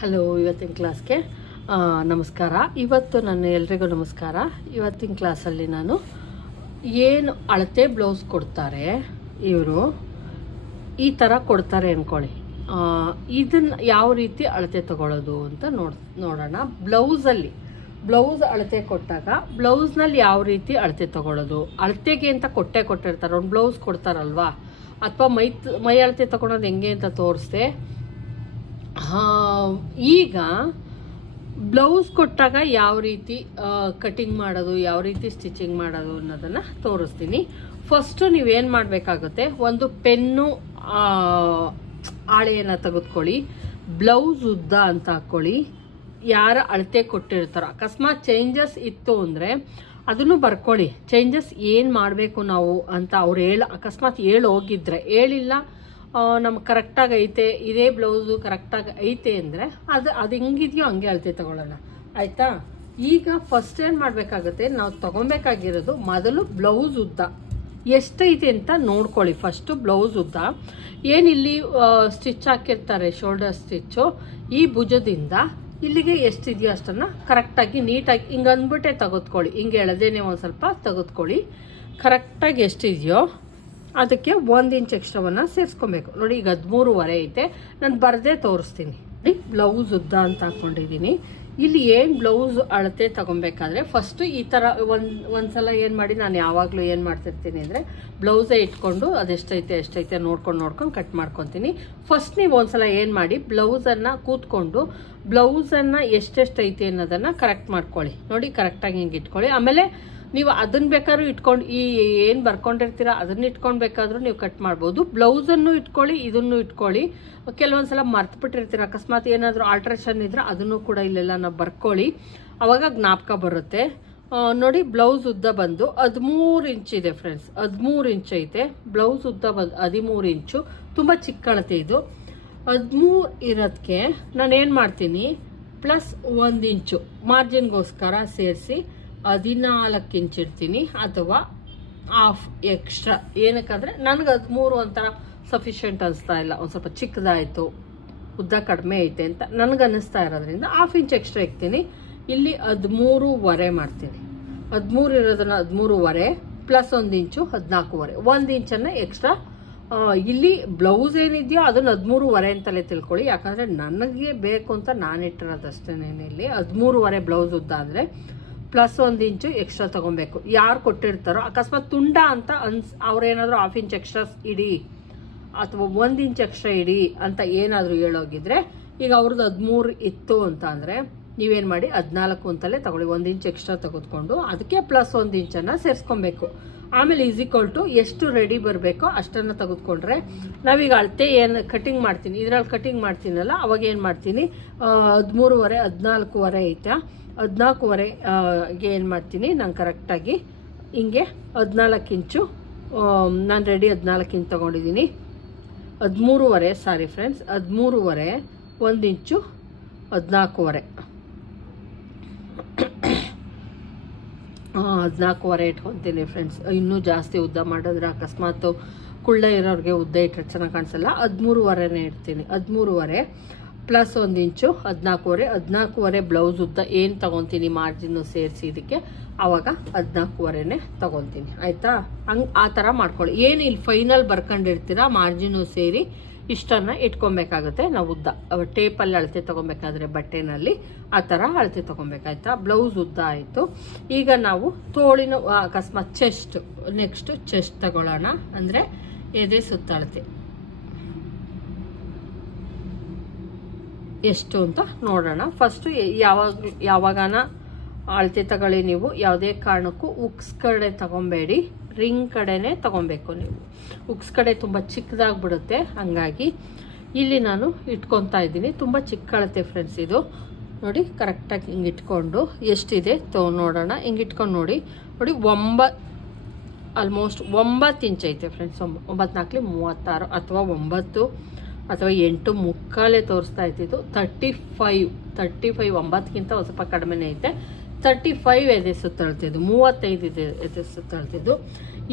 Hello, ಇವತ್ತಿನ ಕ್ಲಾಸ್ಗೆ ನಮಸ್ಕಾರ. ಇವತ್ತು ನಾನು ಎಲ್ರಿಗೂ ನಮಸ್ಕಾರ. ಇವತ್ತಿನ ಕ್ಲಾಸಲ್ಲಿ ನಾನು ಏನು ಅಳತೆ ಬ್ಲೌಸ್ ಕೊಡ್ತಾರೆ ಇವರು ಈ ಥರ ಕೊಡ್ತಾರೆ ಅಂದ್ಕೊಳ್ಳಿ. ಇದನ್ನು ಯಾವ ರೀತಿ ಅಳತೆ ತಗೊಳ್ಳೋದು ಅಂತ ನೋಡೋಣ. ಬ್ಲೌಸ್ ಅಳತೆ ಕೊಟ್ಟಾಗ ಬ್ಲೌಸ್ನಲ್ಲಿ ಯಾವ ರೀತಿ ಅಳತೆ ತಗೊಳ್ಳೋದು, ಅಳತೆಗೆ ಅಂತ ಕೊಟ್ಟಿರ್ತಾರೆ. ಒಂದು ಬ್ಲೌಸ್ ಕೊಡ್ತಾರಲ್ವಾ, ಅಥವಾ ಮೈ ಅಳತೆ ತಗೊಳೋದು ಹೆಂಗೆ ಅಂತ ತೋರಿಸ್ದೆ. ಈಗ ಬ್ಲೌಸ್ ಕೊಟ್ಟಾಗ ಯಾವ ರೀತಿ ಕಟಿಂಗ್ ಮಾಡೋದು, ಯಾವ ರೀತಿ ಸ್ಟಿಚಿಂಗ್ ಮಾಡೋದು ಅನ್ನೋದನ್ನು ತೋರಿಸ್ತೀನಿ. ಫಸ್ಟು ನೀವೇನು ಮಾಡಬೇಕಾಗುತ್ತೆ, ಒಂದು ಪೆನ್ನು ಹಾಳೆಯನ್ನು ತೆಗೆದುಕೊಳ್ಳಿ, ಬ್ಲೌಸ್ ಉದ್ದ ಅಂತ ಹಾಕ್ಕೊಳ್ಳಿ. ಯಾರ ಅಳತೆ ಕೊಟ್ಟಿರ್ತಾರೋ ಅಕಸ್ಮಾತ್ ಚೇಂಜಸ್ ಇತ್ತು ಅಂದರೆ ಅದನ್ನು ಬರ್ಕೊಳ್ಳಿ. ಚೇಂಜಸ್ ಏನು ಮಾಡಬೇಕು ನಾವು ಅಂತ ಅವ್ರು ಅಕಸ್ಮಾತ್ ಹೋಗಿದ್ರೆ, ಹೇಳಿಲ್ಲ ನಮ್ಗೆ ಕರೆಕ್ಟಾಗಿ ಐತೆ, ಇದೇ ಬ್ಲೌಸು ಕರೆಕ್ಟಾಗಿ ಐತೆ ಅಂದರೆ ಅದು ಹೆಂಗಿದೆಯೋ ಹಂಗೆ ಅಳತೆ ತಗೊಳ್ಳೋಣ, ಆಯಿತಾ. ಈಗ ಫಸ್ಟ್ ಏನು ಮಾಡಬೇಕಾಗುತ್ತೆ, ನಾವು ತಗೊಬೇಕಾಗಿರೋದು ಮೊದಲು ಬ್ಲೌಸ್ ಉದ್ದ ಎಷ್ಟೈತೆ ಅಂತ ನೋಡ್ಕೊಳ್ಳಿ. ಫಸ್ಟು ಬ್ಲೌಸ್ ಉದ್ದ ಏನಿಲ್ಲಿ ಸ್ಟಿಚ್ ಹಾಕಿರ್ತಾರೆ, ಶೋಲ್ಡರ್ ಸ್ಟಿಚ್ಚು, ಈ ಭುಜದಿಂದ ಇಲ್ಲಿಗೆ ಎಷ್ಟಿದೆಯೋ ಅಷ್ಟನ್ನು ಕರೆಕ್ಟಾಗಿ ನೀಟಾಗಿ ಹಿಂಗೆ ಅಂದ್ಬಿಟ್ಟೆ ತೆಗೆದುಕೊಳ್ಳಿ. ಹಿಂಗೆ ಎಳೆದೇನೆ ಒಂದು ಸ್ವಲ್ಪ ತೆಗೆದುಕೊಳ್ಳಿ. ಕರೆಕ್ಟಾಗಿ ಎಷ್ಟಿದೆಯೋ ಅದಕ್ಕೆ 1 ಇಂಚ್ ಎಕ್ಸ್ಟ್ರಾವನ್ನು ಸೇರಿಸ್ಕೊಬೇಕು. ನೋಡಿ, ಈಗ 13.5 ಐತೆ. ನಾನು ಬರದೇ ತೋರಿಸ್ತೀನಿ. ನೋಡಿ, ಬ್ಲೌಸ್ ಉದ್ದ ಅಂತ ಹಾಕ್ಕೊಂಡಿದ್ದೀನಿ. ಇಲ್ಲಿ ಏನು ಬ್ಲೌಸ್ ಅಳತೆ ತಗೊಬೇಕಾದ್ರೆ ಫಸ್ಟು ಈ ಥರ ಒಂದ್ಸಲ ಏನು ಮಾಡಿ, ನಾನು ಯಾವಾಗಲೂ ಏನು ಮಾಡ್ತಿರ್ತೀನಿ ಅಂದರೆ ಬ್ಲೌಸೇ ಇಟ್ಕೊಂಡು ಅದೆಷ್ಟೈತೆ ನೋಡ್ಕೊಂಡು ಕಟ್ ಮಾಡ್ಕೊತೀನಿ. ಫಸ್ಟ್ ನೀವು ಒಂದ್ಸಲ ಏನು ಮಾಡಿ, ಬ್ಲೌಸನ್ನು ಕೂತ್ಕೊಂಡು ಬ್ಲೌಸನ್ನು ಎಷ್ಟೆಷ್ಟೈತೆ ಅನ್ನೋದನ್ನು ಕರೆಕ್ಟ್ ಮಾಡ್ಕೊಳ್ಳಿ. ನೋಡಿ, ಕರೆಕ್ಟಾಗಿ ಹಿಂಗೆ ಇಟ್ಕೊಳ್ಳಿ. ಆಮೇಲೆ ನೀವು ಅದನ್ನ ಬೇಕಾದ್ರೂ ಇಟ್ಕೊಂಡು, ಈ ಏನು ಬರ್ಕೊಂಡಿರ್ತೀರ ಅದನ್ನ ಇಟ್ಕೊಂಡು ಬೇಕಾದ್ರೂ ನೀವು ಕಟ್ ಮಾಡ್ಬೋದು. ಬ್ಲೌಸನ್ನು ಇಟ್ಕೊಳ್ಳಿ, ಇದನ್ನು ಇಟ್ಕೊಳ್ಳಿ. ಕೆಲವೊಂದ್ಸಲ ಮರ್ತ್ಬಿಟ್ಟಿರ್ತೀರ, ಅಕಸ್ಮಾತ್ ಏನಾದರೂ ಆಲ್ಟ್ರೇಷನ್ ಇದ್ರೆ ಅದನ್ನು ಕೂಡ ಇಲ್ಲೆಲ್ಲ ನಾವು ಬರ್ಕೊಳ್ಳಿ, ಅವಾಗ ಜ್ಞಾಪಕ ಬರುತ್ತೆ. ನೋಡಿ, ಬ್ಲೌಸ್ ಉದ್ದ ಬಂದು 13 ಇಂಚ್ ಇದೆ ಫ್ರೆಂಡ್ಸ್. 13 ಇಂಚ್ ಐತೆ. ಬ್ಲೌಸ್ ಉದ್ದ ಬಂದು 13 ಇಂಚು. ತುಂಬ ಚಿಕ್ಕ ಅಳತೆ ಇದು. 13 ಇರೋದಕ್ಕೆ ನಾನೇನು ಮಾಡ್ತೀನಿ, ಪ್ಲಸ್ 1 ಇಂಚು ಮಾರ್ಜಿನ್ಗೋಸ್ಕರ ಸೇರಿಸಿ 14 ಇಂಚ್ ಇಡ್ತೀನಿ, ಅಥವಾ ಹಾಫ್ ಎಕ್ಸ್ಟ್ರಾ. ಏನಕ್ಕಂದ್ರೆ ನನಗೆ 13 ಒಂಥರ ಸಫಿಷಿಯೆಂಟ್ ಅನಿಸ್ತಾ ಇಲ್ಲ, ಒಂದು ಸ್ವಲ್ಪ ಚಿಕ್ಕದಾಯಿತು, ಉದ್ದ ಕಡಿಮೆ ಐತೆ ಅಂತ ನನಗೆ ಅನ್ನಿಸ್ತಾ ಇರೋದ್ರಿಂದ ಹಾಫ್ ಇಂಚ್ ಎಕ್ಸ್ಟ್ರಾ ಇಕ್ತೀನಿ. ಇಲ್ಲಿ 13.5 ಮಾಡ್ತೀನಿ. 13 ಇರೋದನ್ನ 13.5 ಪ್ಲಸ್ 1 ಇಂಚು 14.5, 1 ಇಂಚನ್ನು ಎಕ್ಸ್ಟ್ರಾ. ಇಲ್ಲಿ ಬ್ಲೌಸ್ ಏನಿದೆಯೋ ಅದನ್ನು 13.5 ಅಂತಲೇ ತಿಳ್ಕೊಳ್ಳಿ, ಯಾಕಂದರೆ ನನಗೆ ಬೇಕು ಅಂತ ನಾನು ಇಟ್ಟಿರೋದಷ್ಟೇನೇನು. ಇಲ್ಲಿ 13.5 ಬ್ಲೌಸ್ ಉದ್ದ ಅಂದರೆ ಪ್ಲಸ್ 1 ಇಂಚು ಎಕ್ಸ್ಟ್ರಾ ತಗೊಬೇಕು. ಯಾರು ಕೊಟ್ಟಿರ್ತಾರೋ ಅಕಸ್ಮಾತ್ ತುಂಡ ಅಂತ ಅವ್ರೇನಾದರೂ ಹಾಫ್ ಇಂಚ್ ಎಕ್ಸ್ಟ್ರಾ ಇಡಿ ಅಥವಾ 1 ಇಂಚ್ ಎಕ್ಸ್ಟ್ರಾ ಇಡಿ ಅಂತ ಏನಾದರೂ ಹೇಳೋಗಿದ್ರೆ, ಈಗ ಅವ್ರದ್ದು 13 ಇತ್ತು ಅಂತ ಅಂದರೆ ನೀವೇನು ಮಾಡಿ 14 ಅಂತಲೇ ತಗೊಳ್ಳಿ. 1 ಇಂಚ್ ಎಕ್ಸ್ಟ್ರಾ ತೆಗೆದುಕೊಂಡು ಅದಕ್ಕೆ ಪ್ಲಸ್ 1 ಇಂಚನ್ನು ಸೇರಿಸ್ಕೊಬೇಕು. ಆಮೇಲೆ ಈಸಿಕ್ವಲ್ ಟು ಎಷ್ಟು ರೆಡಿ ಬರಬೇಕೋ ಅಷ್ಟನ್ನು ತೆಗೆದುಕೊಂಡ್ರೆ, ನಾವೀಗ ಅಳತೆ ಏನು ಕಟಿಂಗ್ ಮಾಡ್ತೀನಿ, ಇದರಲ್ಲಿ ಕಟಿಂಗ್ ಮಾಡ್ತೀನಲ್ಲ, ಅವಾಗ ಏನು ಮಾಡ್ತೀನಿ, 13.5 14.5 ಐತಾ, 14.5ಗೆ ಏನು ಮಾಡ್ತೀನಿ, ನಾನು ಕರೆಕ್ಟಾಗಿ ಹಿಂಗೆ 14 ಇಂಚು ನಾನು ರೆಡಿ 14 ಇಂಚ್ ತೊಗೊಂಡಿದ್ದೀನಿ. 13.5 ಸಾರಿ ಫ್ರೆಂಡ್ಸ್, 13.5 1 ಇಂಚು 14.5 14.5 ಇಟ್ಕೊತೀನಿ ಫ್ರೆಂಡ್ಸ್. ಇನ್ನೂ ಜಾಸ್ತಿ ಉದ್ದ ಮಾಡಿದ್ರೆ ಅಕಸ್ಮಾತ್ ಕುಳ್ಳ ಇರೋರಿಗೆ ಉದ್ದ ಇಟ್ಟರೆ ಚೆನ್ನಾಗಿ ಕಾಣಿಸಲ್ಲ. 13.5ನೇ ಇಡ್ತೀನಿ. 13.5 ಪ್ಲಸ್ 1 ಇಂಚು 14.5 ಬ್ಲೌಸ್ ಉದ್ದ ಏನು ತಗೊತೀನಿ ಮಾರ್ಜಿನ್ನು ಸೇರಿಸಿ ಇದಕ್ಕೆ, ಆವಾಗ 14.5ನೇ ತಗೊತೀನಿ, ಆಯಿತಾ. ಆ ಥರ ಮಾಡ್ಕೊಳ್ಳಿ. ಏನು ಇಲ್ಲಿ ಫೈನಲ್ ಬರ್ಕೊಂಡಿರ್ತೀರ ಮಾರ್ಜಿನ್ನು ಸೇರಿ ಇಷ್ಟನ್ನು ಇಟ್ಕೊಬೇಕಾಗುತ್ತೆ. ನಾವು ಉದ್ದ ಟೇಪಲ್ಲಿ ಅಳತೆ ತೊಗೊಬೇಕಾದ್ರೆ ಬಟ್ಟೆನಲ್ಲಿ ಆ ಥರ ಅಳತೆ ತೊಗೊಬೇಕಾಯ್ತಾ. ಬ್ಲೌಸ್ ಉದ್ದ ಆಯಿತು. ಈಗ ನಾವು ತೋಳಿನ ಅಕಸ್ಮಾತ್ ನೆಕ್ಸ್ಟ್ ಚೆಸ್ಟ್ ತಗೊಳ್ಳೋಣ. ಅಂದರೆ ಎದೆ ಸುತ್ತಳತೆ ಎಷ್ಟು ಅಂತ ನೋಡೋಣ. ಫಸ್ಟು ಯಾವಾಗಾನ ಅಳತೆ ತಗೊಳ್ಳಿ. ನೀವು ಯಾವುದೇ ಕಾರಣಕ್ಕೂ ಉಕ್ಸ್ ಕಡೆ ತಗೊಬೇಡಿ, ರಿಂಗ್ ಕಡೆನೇ ತಗೊಬೇಕು ನೀವು. ಉಕ್ಸ್ ಕಡೆ ತುಂಬ ಚಿಕ್ಕದಾಗ್ಬಿಡುತ್ತೆ. ಹಾಗಾಗಿ ಇಲ್ಲಿ ನಾನು ಇಟ್ಕೊತಾ ಇದ್ದೀನಿ. ತುಂಬ ಚಿಕ್ಕ ಅಳತೆ ಫ್ರೆಂಡ್ಸ್ ಇದು. ನೋಡಿ, ಕರೆಕ್ಟಾಗಿ ಹಿಂಗೆ ಇಟ್ಕೊಂಡು ಎಷ್ಟಿದೆ ನೋಡೋಣ. ಹಿಂಗೆ ಇಟ್ಕೊಂಡು ನೋಡಿ ಆಲ್ಮೋಸ್ಟ್ 9 ಇಂಚ್ ಐತೆ ಫ್ರೆಂಡ್ಸ್. 9 4 36 ಅಥವಾ 9 ಅಥವಾ 8 ಮುಕ್ಕಾಲೇ ತೋರಿಸ್ತಾ ಇದ್ದಿದ್ದು. 35 9ಗಿಂತ ಒಂದು ಸ್ವಲ್ಪ ಕಡಿಮೆನೇ ಐತೆ. 35 ಎದೆ ಸುತ್ತಳ್ತಿದ್ದು, 35 ಇದೆ ಎದೆ ಸುತ್ತಳ್ತಿದ್ದು.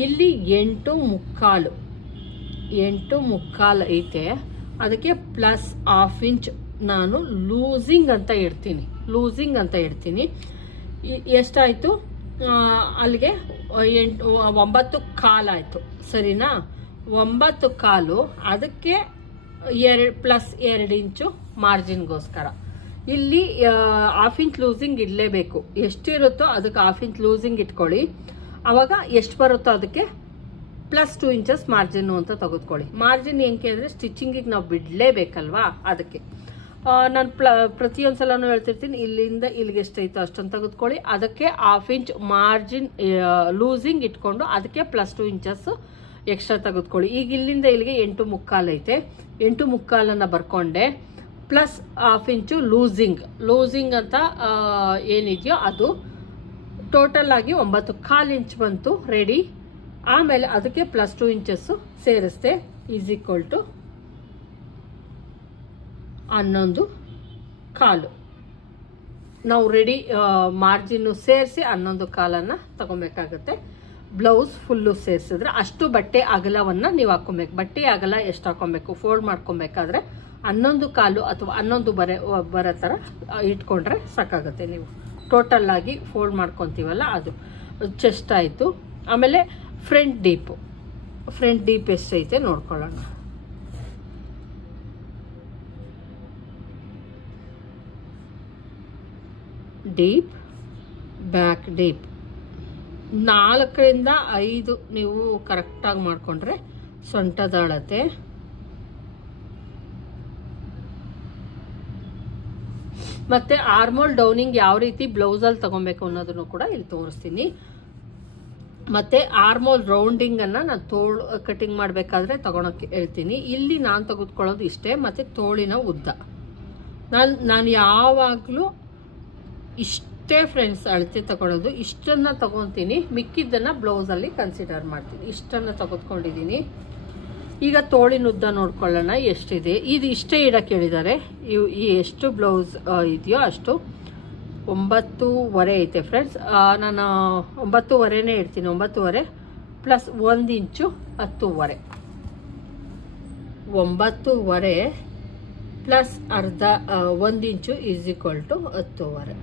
ಇಲ್ಲಿ 8 ಮುಕ್ಕಾಲು ಐತೆ. ಅದಕ್ಕೆ ಪ್ಲಸ್ ಹಾಫ್ ಇಂಚ್ ನಾನು ಲೂಸಿಂಗ್ ಅಂತ ಇಡ್ತೀನಿ. ಎಷ್ಟಾಯಿತು? ಅಲ್ಲಿಗೆ 9 ಕಾಲು ಆಯಿತು, ಸರಿನಾ? 9 ಕಾಲು. ಅದಕ್ಕೆ +2 ಇಂಚು ಮಾರ್ಜಿನ್ಗೋಸ್ಕರ ಇಲ್ಲಿ 1/2 ಇಂಚ್ ಲೂಸಿಂಗ್ ಇಡಲೇಬೇಕು. ಎಷ್ಟಿರುತ್ತೋ ಅದಕ್ಕೆ 1/2 ಇಂಚ್ ಲೂಸಿಂಗ್ ಇಟ್ಕೊಳ್ಳಿ. ಅವಾಗ ಎಷ್ಟು ಬರುತ್ತೋ ಅದಕ್ಕೆ +2 ಇಂಚಸ್ ಮಾರ್ಜಿನ್ ಅಂತ ತೆಗೆದುಕೊಳ್ಳಿ. ಮಾರ್ಜಿನ್ ಏನಕ್ಕೆ ಅಂದರೆ ಸ್ಟಿಚಿಂಗಿಗೆ ನಾವು ಬಿಡಲೇಬೇಕಲ್ವಾ, ಅದಕ್ಕೆ ನಾನು ಪ್ರತಿಯೊಂದು ಸಲನೂ ಹೇಳ್ತಿರ್ತೀನಿ, ಇಲ್ಲಿಂದ ಇಲ್ಲಿಗೆ ಎಷ್ಟೈತೋ ಅಷ್ಟೊಂದು ತೆಗೆದುಕೊಳ್ಳಿ. ಅದಕ್ಕೆ 1/2 ಇಂಚ್ ಮಾರ್ಜಿನ್ ಲೂಸಿಂಗ್ ಇಟ್ಕೊಂಡು ಅದಕ್ಕೆ +2 ಇಂಚಸ್ ಎಕ್ಸ್ಟ್ರಾ ತೆಗೆದುಕೊಳ್ಳಿ. ಈಗ ಇಲ್ಲಿಂದ ಇಲ್ಲಿಗೆ 8.75 ಐತೆ. 8.75 ಬರ್ಕೊಂಡೆ, ಪ್ಲಸ್ 1/2 ಇಂಚು ಲೂಸಿಂಗ್ ಅಂತ ಏನಿದೆಯೋ ಅದು ಟೋಟಲ್ ಆಗಿ 9.25 ಇಂಚ್ ಬಂತು. ರೆಡಿ. ಆಮೇಲೆ ಅದಕ್ಕೆ +2 ಇಂಚಸ್ ಸೇರಿಸ್ದೆ, = 11.25. ನಾವು ರೆಡಿ ಮಾರ್ಜಿನ್ ಸೇರಿಸಿ 11.25 ತಗೊಬೇಕಾಗುತ್ತೆ. ಬ್ಲೌಸ್ ಫುಲ್ಲು ಸೇರಿಸಿದ್ರೆ ಅಷ್ಟು ಬಟ್ಟೆ ಅಗಲವನ್ನು ನೀವು ಹಾಕೊಬೇಕು. ಬಟ್ಟೆ ಅಗಲ ಎಷ್ಟು ಹಾಕೊಬೇಕು? ಫೋಲ್ಡ್ ಮಾಡ್ಕೊಬೇಕಾದ್ರೆ 11.25 ಅಥವಾ 11 ಬರೋ ಥರ ಇಟ್ಕೊಂಡ್ರೆ ಸಾಕಾಗುತ್ತೆ. ನೀವು ಟೋಟಲ್ ಆಗಿ ಫೋಲ್ಡ್ ಮಾಡ್ಕೊತೀವಲ್ಲ ಅದು. ಚೆಸ್ಟ್ ಆಯಿತು. ಆಮೇಲೆ ಫ್ರಂಟ್ ಡೀಪ್ ಎಷ್ಟೈತೆ ನೋಡ್ಕೊಳ್ಳೋಣ. ಡೀಪ್, ಬ್ಯಾಕ್ ಡೀಪ್ 4ರಿಂದ 5 ನೀವು ಕರೆಕ್ಟಾಗಿ ಮಾಡಿಕೊಂಡ್ರೆ ಸೊಂಟದ ಅಳತೆ. ಮತ್ತೆ ಆರ್ಮೋಲ್ ಡೌನಿಂಗ್ ಯಾವ ರೀತಿ ಬ್ಲೌಸಲ್ಲಿ ತಗೊಬೇಕು ಅನ್ನೋದನ್ನು ಕೂಡ ಇಲ್ಲಿ ತೋರಿಸ್ತೀನಿ. ಮತ್ತೆ ಆರ್ಮೋಲ್ ರೌಂಡಿಂಗ್ ಅನ್ನ ನಾನು ತೋಳು ಕಟಿಂಗ್ ಮಾಡಬೇಕಾದ್ರೆ ತಗೊಳಕ್ಕೆ ಹೇಳ್ತೀನಿ. ಇಲ್ಲಿ ನಾನು ತೆಗೆದುಕೊಳ್ಳೋದು ಇಷ್ಟೇ. ಮತ್ತೆ ತೋಳಿನ ಉದ್ದ ನಾನು ಯಾವಾಗಲೂ ಇಷ್ಟೇ ಫ್ರೆಂಡ್ಸ್ ಅಳತೆ ತಗೊಳ್ಳೋದು. ಇಷ್ಟನ್ನ ತಗೊತೀನಿ, ಮಿಕ್ಕಿದ್ದನ್ನ ಬ್ಲೌಸಲ್ಲಿ ಕನ್ಸಿಡರ್ ಮಾಡ್ತೀನಿ. ಇಷ್ಟನ್ನ ತೆಗೆದುಕೊಂಡಿದ್ದೀನಿ. ಈಗ ತೋಳಿನ ಉದ್ದ ನೋಡ್ಕೊಳ್ಳೋಣ ಎಷ್ಟಿದೆ. ಇದು ಇಷ್ಟೇ ಇಡಕ್ಕೆ ಹೇಳಿದ್ದಾರೆ. ಈ ಎಷ್ಟು ಬ್ಲೌಸ್ ಇದೆಯೋ ಅಷ್ಟು 9.25 ಐತೆ ಫ್ರೆಂಡ್ಸ್. ನಾನು 9.25ನೇ ಇಡ್ತೀನಿ. 9.25 ಪ್ಲಸ್ 1 ಇಂಚು 10.25. 9.25 ಪ್ಲಸ್ ಅರ್ಧ 1 ಇಂಚು = 10.25.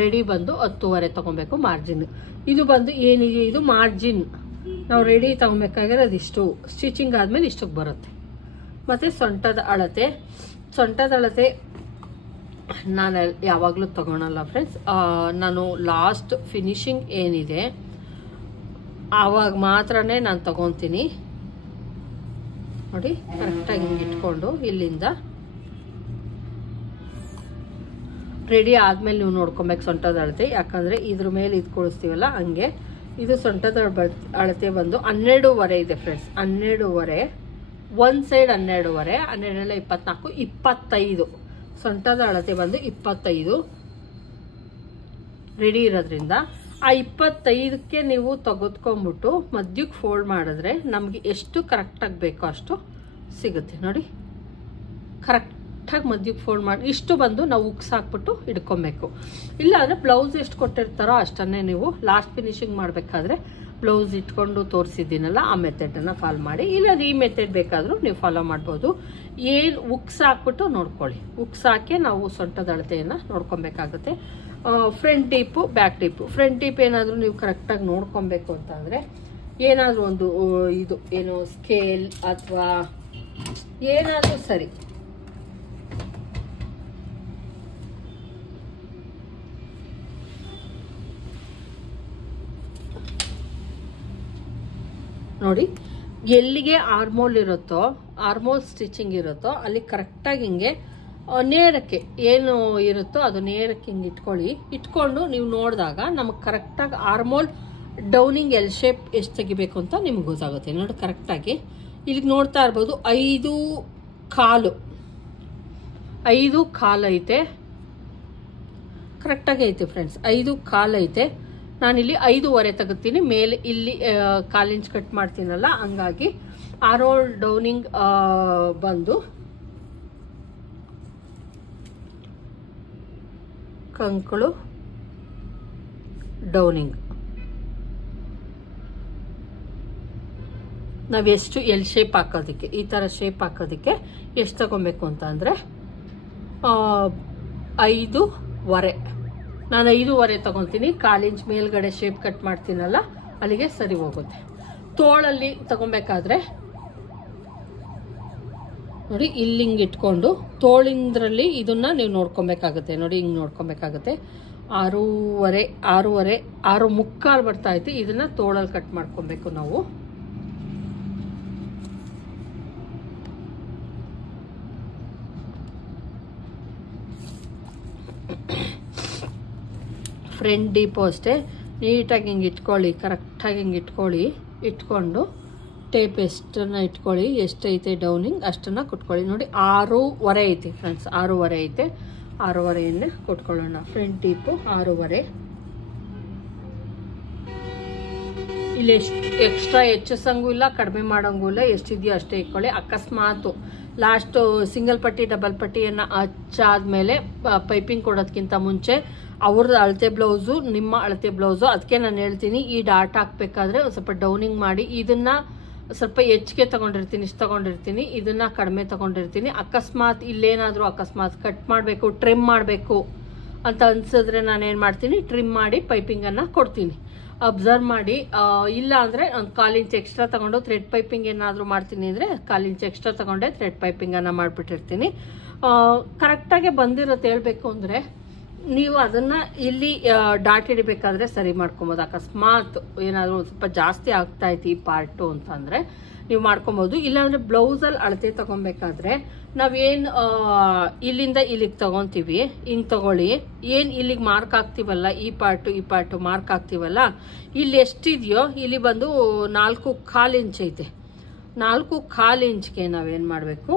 ರೆಡಿ ಬಂದು 10.25 ತಗೊಬೇಕು ಮಾರ್ಜಿನ್. ಇದು ಬಂದು ಏನಿದೆ, ಇದು ಮಾರ್ಜಿನ್. ನಾವು ರೆಡಿ ತಗೊಬೇಕಾದ್ರೆ ಅದಿಷ್ಟು, ಸ್ಟಿಚಿಂಗ್ ಆದ್ಮೇಲೆ ಇಷ್ಟಕ್ಕೆ ಬರುತ್ತೆ. ಮತ್ತೆ ಸೊಂಟದ ಅಳತೆ ನಾನು ಯಾವಾಗಲೂ ತಗೊಳಲ್ಲ ಫ್ರೆಂಡ್ಸ್. ನಾನು ಲಾಸ್ಟ್ ಫಿನಿಶಿಂಗ್ ಏನಿದೆ ಆವಾಗ ಮಾತ್ರನೇ ನಾನು ತಗೊತೀನಿ. ನೋಡಿ ಕರೆಕ್ಟಾಗಿ ಹಿಂಗೆ ಇಟ್ಕೊಂಡು ಇಲ್ಲಿಂದ ರೆಡಿ ಆದ್ಮೇಲೆ ನೀವು ನೋಡ್ಕೊಬೇಕು ಸೊಂಟದ ಅಳತೆ. ಯಾಕಂದ್ರೆ ಇದ್ರ ಮೇಲೆ ಇದು ಕೊಡಿಸ್ತೀವಲ್ಲ ಹಂಗೆ. ಇದು ಸೊಂಟದ ಅಳತೆ ಬಂದು 12.25 ಇದೆ ಫ್ರೆಂಡ್ಸ್. 12.25 ಒಂದು ಸೈಡ್ 12.25, 12 24, 25. ಸೊಂಟದ ಅಳತೆ ಬಂದು 25 ರೆಡಿ ಇರೋದ್ರಿಂದ ಆ 25ಕ್ಕೆ ನೀವು ತೆಗೆದುಕೊಂಡ್ಬಿಟ್ಟು ಮಧ್ಯಕ್ಕೆ ಫೋಲ್ಡ್ ಮಾಡಿದ್ರೆ ನಮಗೆ ಎಷ್ಟು ಕರೆಕ್ಟಾಗಿ ಬೇಕೋ ಅಷ್ಟು ಸಿಗುತ್ತೆ. ನೋಡಿ ಕರೆಕ್ಟಾಗಿ ಮಧ್ಯಕ್ಕೆ ಫೋಲ್ಡ್ ಮಾಡಿ ಇಷ್ಟು ಬಂದು ನಾವು ಉಕ್ಸ್ ಹಾಕ್ಬಿಟ್ಟು ಹಿಡ್ಕೊಬೇಕು. ಇಲ್ಲಾಂದರೆ ಬ್ಲೌಸ್ ಎಷ್ಟು ಕೊಟ್ಟಿರ್ತಾರೋ ಅಷ್ಟನ್ನೇ ನೀವು ಲಾಸ್ಟ್ ಫಿನಿಶಿಂಗ್ ಮಾಡಬೇಕಾದ್ರೆ ಬ್ಲೌಸ್ ಇಟ್ಕೊಂಡು ತೋರಿಸಿದ್ದೀನಲ್ಲ ಆ ಮೆಥಡನ್ನು ಫಾಲೋ ಮಾಡಿ. ಇಲ್ಲ ಈ ಮೆಥಡ್ ಬೇಕಾದರೂ ನೀವು ಫಾಲೋ ಮಾಡ್ಬೋದು. ಏನು ಉಕ್ಸ್ ಹಾಕ್ಬಿಟ್ಟು ನೋಡ್ಕೊಳ್ಳಿ. ಉಕ್ಸ್ ಹಾಕಿ ನಾವು ಸೊಂಟದ ಅಳತೆಯನ್ನು ನೋಡ್ಕೊಬೇಕಾಗುತ್ತೆ. Front deep, back deep. Front deep ಏನಾದರೂ ನೀವು ಕರೆಕ್ಟಾಗಿ ನೋಡ್ಕೊಬೇಕು ಅಂತಂದರೆ ಏನಾದರೂ ಒಂದು ಇದು ಏನೋ ಸ್ಕೇಲ್ ಅಥವಾ ಏನಾದರೂ ಸರಿ ನೋಡಿ, ಎಲ್ಲಿಗೆ ಆರ್ಮೋಲ್ ಇರುತ್ತೋ, ಆರ್ಮೋಲ್ ಸ್ಟಿಚಿಂಗ್ ಇರುತ್ತೋ ಅಲ್ಲಿ ಕರೆಕ್ಟಾಗಿ ಹಿಂಗೆ ನೇರಕ್ಕೆ ಏನು ಇರುತ್ತೋ ಅದು ನೇರಕ್ಕೆ ಹಿಂಗೆ ಇಟ್ಕೊಂಡು ನೀವು ನೋಡಿದಾಗ ನಮಗೆ ಕರೆಕ್ಟಾಗಿ ಆರ್ಮೋಲ್ ಡೌನಿಂಗ್ ಎಲ್ ಶೇಪ್ ಎಷ್ಟು ತೆಗಿಬೇಕು ಅಂತ ನಿಮ್ಗೆ ಗೊತ್ತಾಗುತ್ತೆ. ನೋಡಿ ಕರೆಕ್ಟಾಗಿ ಇಲ್ಲಿಗೆ ನೋಡ್ತಾ ಇರ್ಬೋದು 5 ಕಾಲು ಐತೆ. ಕರೆಕ್ಟಾಗಿ ಐತೆ ಫ್ರೆಂಡ್ಸ್, 5 ಕಾಲು ಐತೆ. ನಾನಿಲ್ಲಿ 5.25 ತೆಗಿತೀನಿ. ಮೇಲೆ ಇಲ್ಲಿ 1/4 ಇಂಚ್ ಕಟ್ ಮಾಡ್ತೀನಲ್ಲ, ಹಂಗಾಗಿ ಆರ್ಮೋಲ್ ಡೌನಿಂಗ್ ಬಂದು ಕಂಕಳು ಡೌನಿಂಗ್ ನಾವೆಷ್ಟು ಎಲ್ ಶೇಪ್ ಹಾಕೋದಕ್ಕೆ, ಈ ಥರ ಶೇಪ್ ಹಾಕೋದಕ್ಕೆ ಎಷ್ಟು ತಗೊಬೇಕು ಅಂತ ಅಂದರೆ 5.25 ನಾನು 5.25 ತಗೊತೀನಿ. 1/4 ಇಂಚ್ ಮೇಲ್ಗಡೆ ಶೇಪ್ ಕಟ್ ಮಾಡ್ತೀನಲ್ಲ ಅಲ್ಲಿಗೆ ಸರಿ ಹೋಗುತ್ತೆ. ತೋಳಲ್ಲಿ ತಗೊಬೇಕಾದ್ರೆ ನೋಡಿ ಇಲ್ಲಿ ಹಿಂಗೆ ಇಟ್ಕೊಂಡು ತೋಳಿಂದ್ರಲ್ಲಿ ಇದನ್ನ ನೀವು ನೋಡ್ಕೊಬೇಕಾಗುತ್ತೆ. ನೋಡಿ ಹಿಂಗೆ ನೋಡ್ಕೊಬೇಕಾಗುತ್ತೆ. 6.25 6.25 ಬರ್ತಾ ಐತಿ. ಇದನ್ನ ತೋಳಲ್ಲಿ ಕಟ್ ಮಾಡ್ಕೊಬೇಕು ನಾವು. ಫ್ರಂಟ್ ಡೀಪು ಅಷ್ಟೇ ನೀಟಾಗಿ ಹಿಂಗೆ ಇಟ್ಕೊಳ್ಳಿ, ಕರೆಕ್ಟಾಗಿ ಹಿಂಗೆ ಇಟ್ಕೊಂಡು ಟೇಪ್ ಎಷ್ಟನ್ನ ಇಟ್ಕೊಳ್ಳಿ, ಎಷ್ಟೈತೆ ಡೌನಿಂಗ್ ಅಷ್ಟನ್ನ ಕೊಟ್ಕೊಳ್ಳಿ. ನೋಡಿ 6.25 ಐತಿ ಫ್ರೆಂಡ್ಸ್, 6.25 ಐತೆ. 6.25 ಕೊಟ್ಕೊಳ್ಳೋಣ. Front deep 6.25. ಇಲ್ಲಿ ಎಕ್ಸ್ಟ್ರಾ ಹೆಚ್ಚಸಂಗೂ ಇಲ್ಲ, ಕಡಿಮೆ ಮಾಡೋಂಗೂ ಇಲ್ಲ, ಎಷ್ಟಿದೆಯೋ ಅಷ್ಟೇ ಇಟ್ಕೊಳ್ಳಿ. ಅಕಸ್ಮಾತ್ ಲಾಸ್ಟ್ ಸಿಂಗಲ್ ಪಟ್ಟಿ ಡಬಲ್ ಪಟ್ಟಿಯನ್ನು ಹಚ್ಚಾದ್ಮೇಲೆ ಪೈಪಿಂಗ್ ಕೊಡೋದಕ್ಕಿಂತ ಮುಂಚೆ ಅವ್ರದ್ದು ಅಳತೆ ಬ್ಲೌಸು ನಿಮ್ಮ ಅಳತೆ ಬ್ಲೌಸು, ಅದಕ್ಕೆ ನಾನು ಹೇಳ್ತೀನಿ ಈ ಡಾಟ್ ಹಾಕ್ಬೇಕಾದ್ರೆ ಒಂದು ಸ್ವಲ್ಪ ಡೌನಿಂಗ್ ಮಾಡಿ. ಇದನ್ನ ಸ್ವಲ್ಪ ಹೆಚ್ಚಿಗೆ ತಗೊಂಡಿರ್ತೀನಿ, ಇಷ್ಟು ತಗೊಂಡಿರ್ತೀನಿ, ಇದನ್ನ ಕಡಿಮೆ ತಗೊಂಡಿರ್ತೀನಿ. ಅಕಸ್ಮಾತ್ ಇಲ್ಲೇನಾದರೂ ಕಟ್ ಮಾಡಬೇಕು, ಟ್ರಿಮ್ ಮಾಡಬೇಕು ಅಂತ ಅನ್ಸಿದ್ರೆ ನಾನೇನು ಮಾಡ್ತೀನಿ, ಟ್ರಿಮ್ ಮಾಡಿ ಪೈಪಿಂಗನ್ನು ಕೊಡ್ತೀನಿ. ಅಬ್ಸರ್ವ್ ಮಾಡಿ. ಇಲ್ಲ ಅಂದರೆ ಒಂದು 1/4 ಇಂಚ್ ಎಕ್ಸ್ಟ್ರಾ ತಗೊಂಡು ಥ್ರೆಡ್ ಪೈಪಿಂಗ್ ಏನಾದರೂ ಮಾಡ್ತೀನಿ ಅಂದರೆ 1/4 ಇಂಚ್ ಎಕ್ಸ್ಟ್ರಾ ತಗೊಂಡೆ ಥ್ರೆಡ್ ಪೈಪಿಂಗನ್ನು ಮಾಡಿಬಿಟ್ಟಿರ್ತೀನಿ. ಕರೆಕ್ಟಾಗಿ ಬಂದಿರುತ್ತೆ. ಹೇಳಬೇಕು ಅಂದರೆ ನೀವು ಅದನ್ನು ಇಲ್ಲಿ ಡಾಟ್ ಹಿಡಿಬೇಕಾದ್ರೆ ಸರಿ ಮಾಡ್ಕೊಬೋದು. ಅಕಸ್ಮಾತ್ ಏನಾದರೂ ಒಂದು ಸ್ವಲ್ಪ ಜಾಸ್ತಿ ಆಗ್ತಾ ಐತಿ ಈ ಪಾರ್ಟು ಅಂತಂದರೆ ನೀವು ಮಾಡ್ಕೊಬೋದು. ಇಲ್ಲಾಂದರೆ ಬ್ಲೌಸಲ್ಲಿ ಅಳತೆ ತಗೊಬೇಕಾದ್ರೆ ನಾವೇನು ಇಲ್ಲಿಂದ ಇಲ್ಲಿಗೆ ತಗೊತೀವಿ, ಹಿಂಗೆ ತಗೊಳ್ಳಿ. ಏನು ಇಲ್ಲಿಗೆ ಮಾರ್ಕ್ ಹಾಕ್ತೀವಲ್ಲ, ಈ ಪಾರ್ಟು ಮಾರ್ಕ್ ಹಾಕ್ತೀವಲ್ಲ, ಇಲ್ಲಿ ಎಷ್ಟಿದೆಯೋ ಇಲ್ಲಿ ಬಂದು 4.25 ಇಂಚ್ ಐತೆ. 4.25 ಇಂಚ್ಗೆ ನಾವೇನು ಮಾಡಬೇಕು,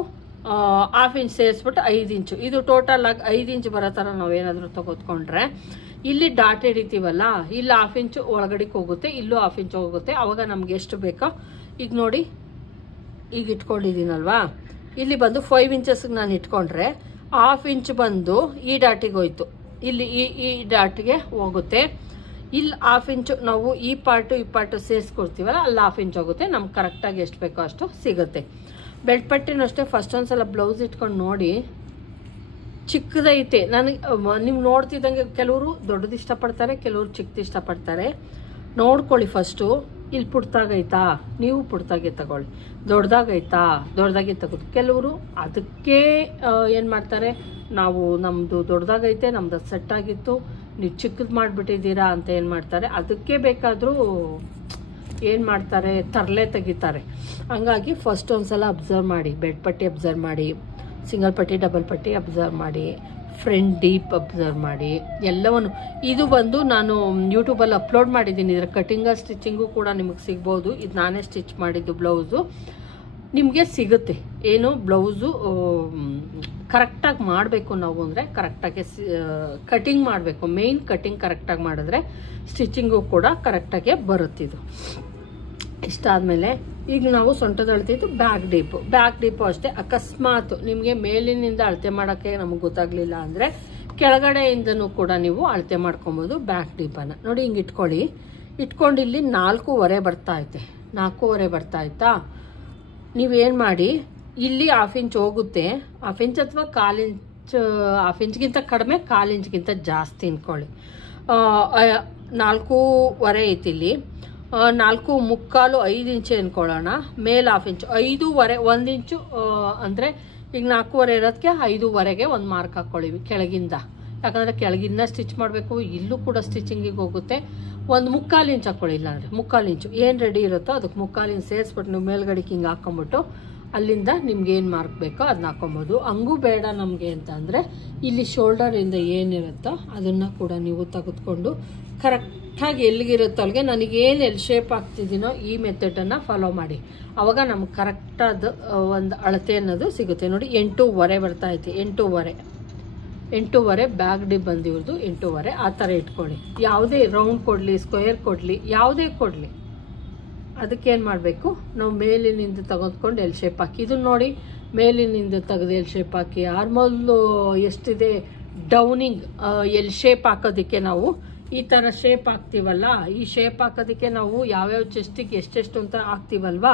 1/2 ಇಂಚ್ ಸೇರಿಸ್ಬಿಟ್ಟು 5 ಇಂಚು, ಇದು ಟೋಟಲ್ ಆಗಿ 5 ಇಂಚ್ ಬರೋ ಥರ ನಾವೇನಾದರೂ ತಗೋತ್ಕೊಂಡ್ರೆ ಇಲ್ಲಿ ಡಾಟ್ ಹಿಡಿತೀವಲ್ಲ, ಇಲ್ಲಿ 1/2 ಇಂಚು ಒಳಗಡೆಗೆ ಹೋಗುತ್ತೆ, ಇಲ್ಲೂ 1/2 ಇಂಚು ಹೋಗುತ್ತೆ. ಅವಾಗ ನಮ್ಗೆ ಎಷ್ಟು ಬೇಕೋ ಈಗ ನೋಡಿ, ಈಗ ಇಟ್ಕೊಂಡಿದ್ದೀನಲ್ವಾ, ಇಲ್ಲಿ ಬಂದು 5 ಇಂಚಸ್ಗೆ ನಾನು ಇಟ್ಕೊಂಡ್ರೆ 1/2 ಇಂಚ್ ಬಂದು ಈ ಡಾಟಿಗೆ ಹೋಯ್ತು, ಇಲ್ಲಿ ಈ ಡಾಟ್ಗೆ ಹೋಗುತ್ತೆ. ಇಲ್ಲಿ 1/2 ಇಂಚು ನಾವು ಈ ಪಾರ್ಟು ಸೇರಿಸ್ಕೊಡ್ತೀವಲ್ಲ, ಅಲ್ಲಿ 1/2 ಇಂಚ್ ಹೋಗುತ್ತೆ. ನಮ್ಗೆ ಕರೆಕ್ಟಾಗಿ ಎಷ್ಟು ಬೇಕೋ ಅಷ್ಟು ಸಿಗುತ್ತೆ. ಬೆಲ್ಟ್ ಪಟ್ಟಿನೂ ಅಷ್ಟೇ ಫಸ್ಟ್ ಒಂದ್ಸಲ ಬ್ಲೌಸ್ ಇಟ್ಕೊಂಡು ನೋಡಿ, ಚಿಕ್ಕದೈತೆ. ನನಗೆ ನೀವು ನೋಡ್ತಿದ್ದಂಗೆ ಕೆಲವರು ದೊಡ್ಡದು ಇಷ್ಟಪಡ್ತಾರೆ, ಕೆಲವರು ಚಿಕ್ಕದು ಇಷ್ಟಪಡ್ತಾರೆ. ನೋಡ್ಕೊಳ್ಳಿ ಫಸ್ಟು, ಇಲ್ಲಿ ಪುಡ್ತಾಗೈತಾ, ನೀವು ಪುಡ್ತಾಗೆ ತಗೊಳ್ಳಿ. ದೊಡ್ಡದಾಗೆ ತಗೋದು. ಕೆಲವರು ಅದಕ್ಕೆ ಏನು ಮಾಡ್ತಾರೆ, ನಾವು ನಮ್ಮದು ದೊಡ್ಡದಾಗೈತೆ, ನಮ್ದು ಸೆಟ್ ಆಗಿತ್ತು, ನೀವು ಚಿಕ್ಕದು ಮಾಡಿಬಿಟ್ಟಿದ್ದೀರಾ ಅಂತ ಏನು ಮಾಡ್ತಾರೆ, ಅದಕ್ಕೆ ಬೇಕಾದರೂ ಏನು ಮಾಡ್ತಾರೆ, ತರಲೆ ತೆಗಿತಾರೆ. ಹಂಗಾಗಿ ಫಸ್ಟ್ ಒಂದ್ಸಲ ಅಬ್ಸರ್ವ್ ಮಾಡಿ, ಬೆಡ್ ಪಟ್ಟಿ ಅಬ್ಸರ್ವ್ ಮಾಡಿ, ಸಿಂಗಲ್ ಪಟ್ಟಿ ಡಬಲ್ ಪಟ್ಟಿ ಅಬ್ಸರ್ವ್ ಮಾಡಿ, ಫ್ರಂಟ್ ಡೀಪ್ ಅಬ್ಸರ್ವ್ ಮಾಡಿ, ಎಲ್ಲವನ್ನು. ಇದು ಬಂದು ನಾನು ಯೂಟ್ಯೂಬಲ್ಲಿ ಅಪ್ಲೋಡ್ ಮಾಡಿದ್ದೀನಿ. ಇದರ ಕಟಿಂಗ ಸ್ಟಿಚಿಂಗು ಕೂಡ ನಿಮಗೆ ಸಿಗ್ಬೋದು. ಇದು ನಾನೇ ಸ್ಟಿಚ್ ಮಾಡಿದ್ದು ಬ್ಲೌಸು, ನಿಮಗೆ ಸಿಗುತ್ತೆ. ಏನು ಬ್ಲೌಸು ಕರೆಕ್ಟಾಗಿ ಮಾಡಬೇಕು ನಾವು ಅಂದರೆ ಕರೆಕ್ಟಾಗಿ ಕಟಿಂಗ್ ಮಾಡಬೇಕು. ಮೇಯ್ನ್ ಕಟಿಂಗ್ ಕರೆಕ್ಟಾಗಿ ಮಾಡಿದ್ರೆ ಸ್ಟಿಚಿಂಗು ಕೂಡ ಕರೆಕ್ಟಾಗೆ ಬರುತ್ತಿದ್ದು. ಇಷ್ಟಾದಮೇಲೆ ಈಗ ನಾವು ಸೊಂಟದ ಅಳತೆದ್ದು ಬ್ಯಾಕ್ ಡೀಪು ಅಷ್ಟೇ. ಅಕಸ್ಮಾತ್ ನಿಮಗೆ ಮೇಲಿನಿಂದ ಅಳತೆ ಮಾಡೋಕ್ಕೆ ನಮಗೆ ಗೊತ್ತಾಗಲಿಲ್ಲ ಅಂದರೆ ಕೆಳಗಡೆಯಿಂದನೂ ಕೂಡ ನೀವು ಅಳತೆ ಮಾಡ್ಕೊಬೋದು ಬ್ಯಾಕ್ ಡೀಪನ್ನು. ನೋಡಿ ಹಿಂಗೆ ಇಟ್ಕೊಂಡು ಇಲ್ಲಿ 4.25 ಬರ್ತಾ ಐತೆ. 4.25 ಬರ್ತಾ ಆಯ್ತಾ. ನೀವೇನು ಮಾಡಿ, ಇಲ್ಲಿ 1/2 ಇಂಚ್ ಹೋಗುತ್ತೆ, 1/2 ಇಂಚ್ ಅಥವಾ 1/4 ಇಂಚ್, 1/2 ಇಂಚ್ಗಿಂತ ಕಡಿಮೆ 1/4 ಇಂಚ್ಗಿಂತ ಜಾಸ್ತಿ ಅನ್ಕೊಳ್ಳಿ. 4.25 ಐತಿ ಇಲ್ಲಿ, 4.75 5 ಇಂಚ್ ಅನ್ಕೊಳ್ಳೋಣ. ಮೇಲೆ 1/2 ಇಂಚ್, 5.25 1 ಇಂಚು ಅಂದರೆ ಈಗ 4.25 ಇರೋದಕ್ಕೆ 5.25ಗೆ ಒಂದು ಮಾರ್ಕ್ ಹಾಕ್ಕೊಳ್ಳಿ ಕೆಳಗಿಂದ. ಯಾಕಂದರೆ ಕೆಳಗಿಂದ ಸ್ಟಿಚ್ ಮಾಡಬೇಕು, ಇಲ್ಲೂ ಕೂಡ ಸ್ಟಿಚಿಂಗಿಗೆ ಹೋಗುತ್ತೆ. ಒಂದು 3/4 ಇಂಚ್ ಹಾಕ್ಕೊಳ್ಳಿ, ಇಲ್ಲ ಅಂದರೆ 3/4 ಇಂಚು ಏನು ರೆಡಿ ಇರುತ್ತೋ ಅದಕ್ಕೆ 3/4 ಇಂಚ್ ಸೇರಿಸ್ಬಿಟ್ಟು ನೀವು ಮೇಲ್ಗಡೆಗೆ ಹಿಂಗೆ ಹಾಕ್ಕೊಂಬಿಟ್ಟು ಅಲ್ಲಿಂದ ನಿಮ್ಗೆ ಏನು ಮಾರ್ಕ್ ಬೇಕೋ ಅದನ್ನ ಹಾಕೊಬೋದು. ಹಂಗೂ ಬೇಡ ನಮಗೆ ಅಂತ ಅಂದರೆ ಇಲ್ಲಿ ಶೋಲ್ಡರಿಂದ ಏನಿರುತ್ತೋ ಅದನ್ನು ಕೂಡ ನೀವು ತೆಗೆದುಕೊಂಡು ಕರೆಕ್ಟಾಗಿ ಎಲ್ಲಿಗಿರುತ್ತೋ ಅಲ್ಲಿಗೆ ನನಗೇನು ಎಲ್ ಶೇಪ್ ಆಗ್ತಿದ್ದೀನೋ ಈ ಮೆಥಡನ್ನು ಫಾಲೋ ಮಾಡಿ. ಆವಾಗ ನಮ್ಗೆ ಕರೆಕ್ಟಾದ ಒಂದು ಅಳತೆ ಅನ್ನೋದು ಸಿಗುತ್ತೆ. ನೋಡಿ 8.25 ಬರ್ತಾ ಐತಿ. 8.25 ಬ್ಯಾಕ್ ಡಿಪ್ ಬಂದಿವ್ರದ್ದು 8.25. ಆ ಥರ ಇಟ್ಕೊಳ್ಳಿ. ಯಾವುದೇ ರೌಂಡ್ ಕೊಡಲಿ, ಸ್ಕ್ವೇರ್ ಕೊಡಲಿ, ಯಾವುದೇ ಕೊಡಲಿ, ಅದಕ್ಕೇನು ಮಾಡಬೇಕು, ನಾವು ಮೇಲಿನಿಂದ ತೆಗೆದುಕೊಂಡು ಎಲ್ ಶೇಪ್ ಹಾಕಿ. ಇದನ್ನು ನೋಡಿ, ಮೇಲಿನಿಂದ ತೆಗೆದು ಎಲ್ ಶೇಪ್ ಹಾಕಿ. ಆರ್ಮಲ್ಲು ಎಷ್ಟಿದೆ ಡೌನಿಂಗ್ ಎಲ್ ಶೇಪ್ ಹಾಕೋದಕ್ಕೆ ನಾವು ಈ ಥರ ಶೇಪ್ ಹಾಕ್ತೀವಲ್ಲ, ಈ ಶೇಪ್ ಹಾಕೋದಕ್ಕೆ ನಾವು ಯಾವ್ಯಾವ ಚೆಸ್ಟಿಗೆ ಎಷ್ಟೆಷ್ಟು ಅಂತ ಹಾಕ್ತೀವಲ್ವಾ,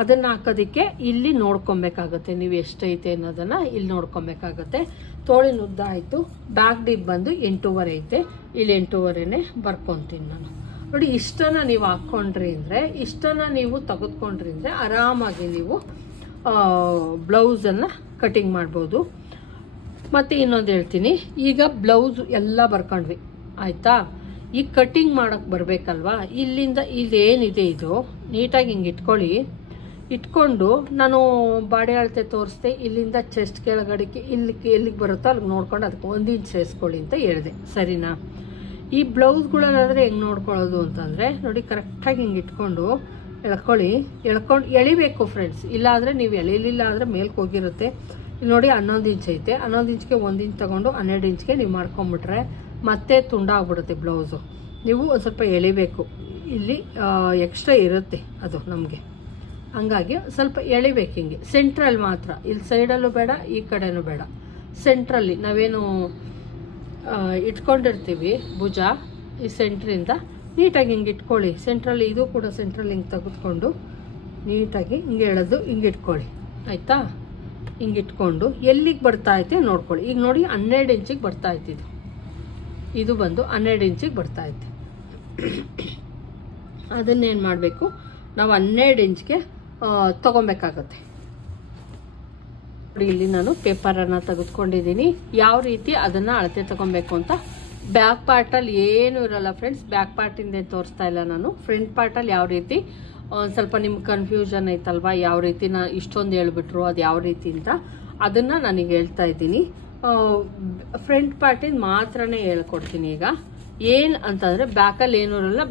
ಅದನ್ನು ಹಾಕೋದಕ್ಕೆ ಇಲ್ಲಿ ನೋಡ್ಕೊಬೇಕಾಗತ್ತೆ. ನೀವು ಎಷ್ಟೈತೆ ಅನ್ನೋದನ್ನು ಇಲ್ಲಿ ನೋಡ್ಕೊಬೇಕಾಗತ್ತೆ. ತೋಳಿನ ಉದ್ದ ಆಯಿತು. ಬ್ಯಾಕ್ ಡೀಪ್ ಬಂದು 8.5 ಐತೆ, ಇಲ್ಲಿ 8.5ನೇ ಬರ್ಕೊತೀನಿ ನಾನು. ನೋಡಿ, ಇಷ್ಟನ್ನ ನೀವು ಹಾಕ್ಕೊಂಡ್ರಿ ಅಂದರೆ, ಇಷ್ಟನ್ನ ನೀವು ತೆಗೆದುಕೊಂಡ್ರಿ ಅಂದರೆ ಆರಾಮಾಗಿ ನೀವು ಬ್ಲೌಸನ್ನು ಕಟಿಂಗ್ ಮಾಡ್ಬೋದು. ಮತ್ತು ಇನ್ನೊಂದು ಹೇಳ್ತೀನಿ, ಈಗ ಬ್ಲೌಸ್ ಎಲ್ಲ ಬರ್ಕೊಂಡ್ವಿ ಆಯಿತಾ. ಈಗ ಕಟಿಂಗ್ ಮಾಡೋಕ್ಕೆ ಬರಬೇಕಲ್ವಾ, ಇಲ್ಲಿಂದ ಇಲ್ಲೇನಿದೆ ಇದು ನೀಟಾಗಿ ಹಿಂಗೆ ಇಟ್ಕೊಂಡು ನಾನು ಬಾಡಿ ಅಳತೆ ತೋರಿಸ್ದೆ. ಇಲ್ಲಿಂದ ಚೆಸ್ಟ್ ಕೆಳಗಡೆಗೆ ಎಲ್ಲಿಗೆ ಬರುತ್ತೋ ಅಲ್ಲಿಗೆ ನೋಡ್ಕೊಂಡು ಅದಕ್ಕೆ 1 ಇಂಚ್ ಸೇರಿಸ್ಕೊಳ್ಳಿ ಅಂತ ಹೇಳಿದೆ, ಸರಿನಾ. ಈ ಬ್ಲೌಸ್ಗಳನ್ನಾದರೆ ಹೆಂಗೆ ನೋಡ್ಕೊಳ್ಳೋದು ಅಂತಂದರೆ, ನೋಡಿ ಕರೆಕ್ಟಾಗಿ ಹಿಂಗೆ ಇಟ್ಕೊಂಡು ಎಳ್ಕೊಂಡು ಎಳಿಬೇಕು ಫ್ರೆಂಡ್ಸ್. ಇಲ್ಲಾಂದರೆ ನೀವು ಎಳಿಲಿಲ್ಲ ಅಂದರೆ ಮೇಲ್ಗೆ ಹೋಗಿರುತ್ತೆ. ಇಲ್ಲಿ ನೋಡಿ 11 ಇಂಚ್ ಐತೆ, 11 ಇಂಚ್ಗೆ 1 ಇಂಚ್ ತೊಗೊಂಡು 12 ಇಂಚ್ಗೆ ನೀವು ಮಾಡ್ಕೊಂಬಿಟ್ರೆ ಮತ್ತೆ ತುಂಡಾಗ್ಬಿಡುತ್ತೆ ಬ್ಲೌಸು. ನೀವು ಒಂದು ಸ್ವಲ್ಪ ಎಳಿಬೇಕು, ಇಲ್ಲಿ ಎಕ್ಸ್ಟ್ರಾ ಇರುತ್ತೆ ಅದು ನಮಗೆ. ಹಂಗಾಗಿ ಸ್ವಲ್ಪ ಎಳಿಬೇಕು ಹಿಂಗೆ ಸೆಂಟ್ರಲ್ಲಿ ಮಾತ್ರ, ಇಲ್ಲಿ ಸೈಡಲ್ಲೂ ಬೇಡ ಈ ಕಡೆನೂ ಬೇಡ, ಸೆಂಟ್ರಲ್ಲಿ ನಾವೇನು ಇಟ್ಕೊಂಡಿರ್ತೀವಿ ಭುಜ, ಈ ಸೆಂಟ್ರಿಂದ ನೀಟಾಗಿ ಹಿಂಗೆ ಇಟ್ಕೊಳ್ಳಿ. ಸೆಂಟ್ರಲ್ಲಿ ಇದು ಕೂಡ ಸೆಂಟ್ರಲ್ಲಿ ಹಿಂಗೆ ತೆಗೆದುಕೊಂಡು ನೀಟಾಗಿ ಹಿಂಗೆ ಎಳೆದು ಹಿಂಗೆ ಇಟ್ಕೊಳ್ಳಿ ಆಯಿತಾ. ಹಿಂಗೆ ಇಟ್ಕೊಂಡು ಎಲ್ಲಿಗೆ ಬರ್ತಾ ಐತೆ ನೋಡ್ಕೊಳ್ಳಿ. ಈಗ ನೋಡಿ 12 ಇಂಚಿಗೆ ಬರ್ತಾ ಐತೆ, ಇದು ಬಂದು 12 ಇಂಚಿಗೆ ಬರ್ತಾ ಐತೆ. ಅದನ್ನೇನು ಮಾಡಬೇಕು ನಾವು 12 ಇಂಚ್ಗೆ ತೊಗೊಬೇಕಾಗತ್ತೆ. ನೋಡಿ, ಇಲ್ಲಿ ನಾನು ಪೇಪರನ್ನು ತೆಗೆದುಕೊಂಡಿದ್ದೀನಿ. ಯಾವ ರೀತಿ ಅದನ್ನು ಅಳತೆ ತೊಗೊಬೇಕು ಅಂತ. ಬ್ಯಾಕ್ ಪಾರ್ಟಲ್ಲಿ ಏನೂ ಇರೋಲ್ಲ ಫ್ರೆಂಡ್ಸ್, ಬ್ಯಾಕ್ ಪಾರ್ಟಿಂದ ತೋರಿಸ್ತಾ ಇಲ್ಲ ನಾನು. ಫ್ರಂಟ್ ಪಾರ್ಟಲ್ಲಿ ಯಾವ ರೀತಿ ಒಂದು ಸ್ವಲ್ಪ ನಿಮ್ಗೆ ಕನ್ಫ್ಯೂಷನ್ ಐತಲ್ವಾ, ಯಾವ ರೀತಿ ನಾನು ಇಷ್ಟೊಂದು ಹೇಳ್ಬಿಟ್ರು ಅದು ಯಾವ ರೀತಿ ಅಂತ, ಅದನ್ನು ನನಗೆ ಹೇಳ್ತಾ ಇದ್ದೀನಿ. ಫ್ರಂಟ್ ಪಾರ್ಟಿಂದ ಮಾತ್ರನೇ ಹೇಳ್ಕೊಡ್ತೀನಿ. ಈಗ ಏನು ಅಂತಂದರೆ, ಬ್ಯಾಕಲ್ಲಿ ಏನೂ ಇರೋಲ್ಲ,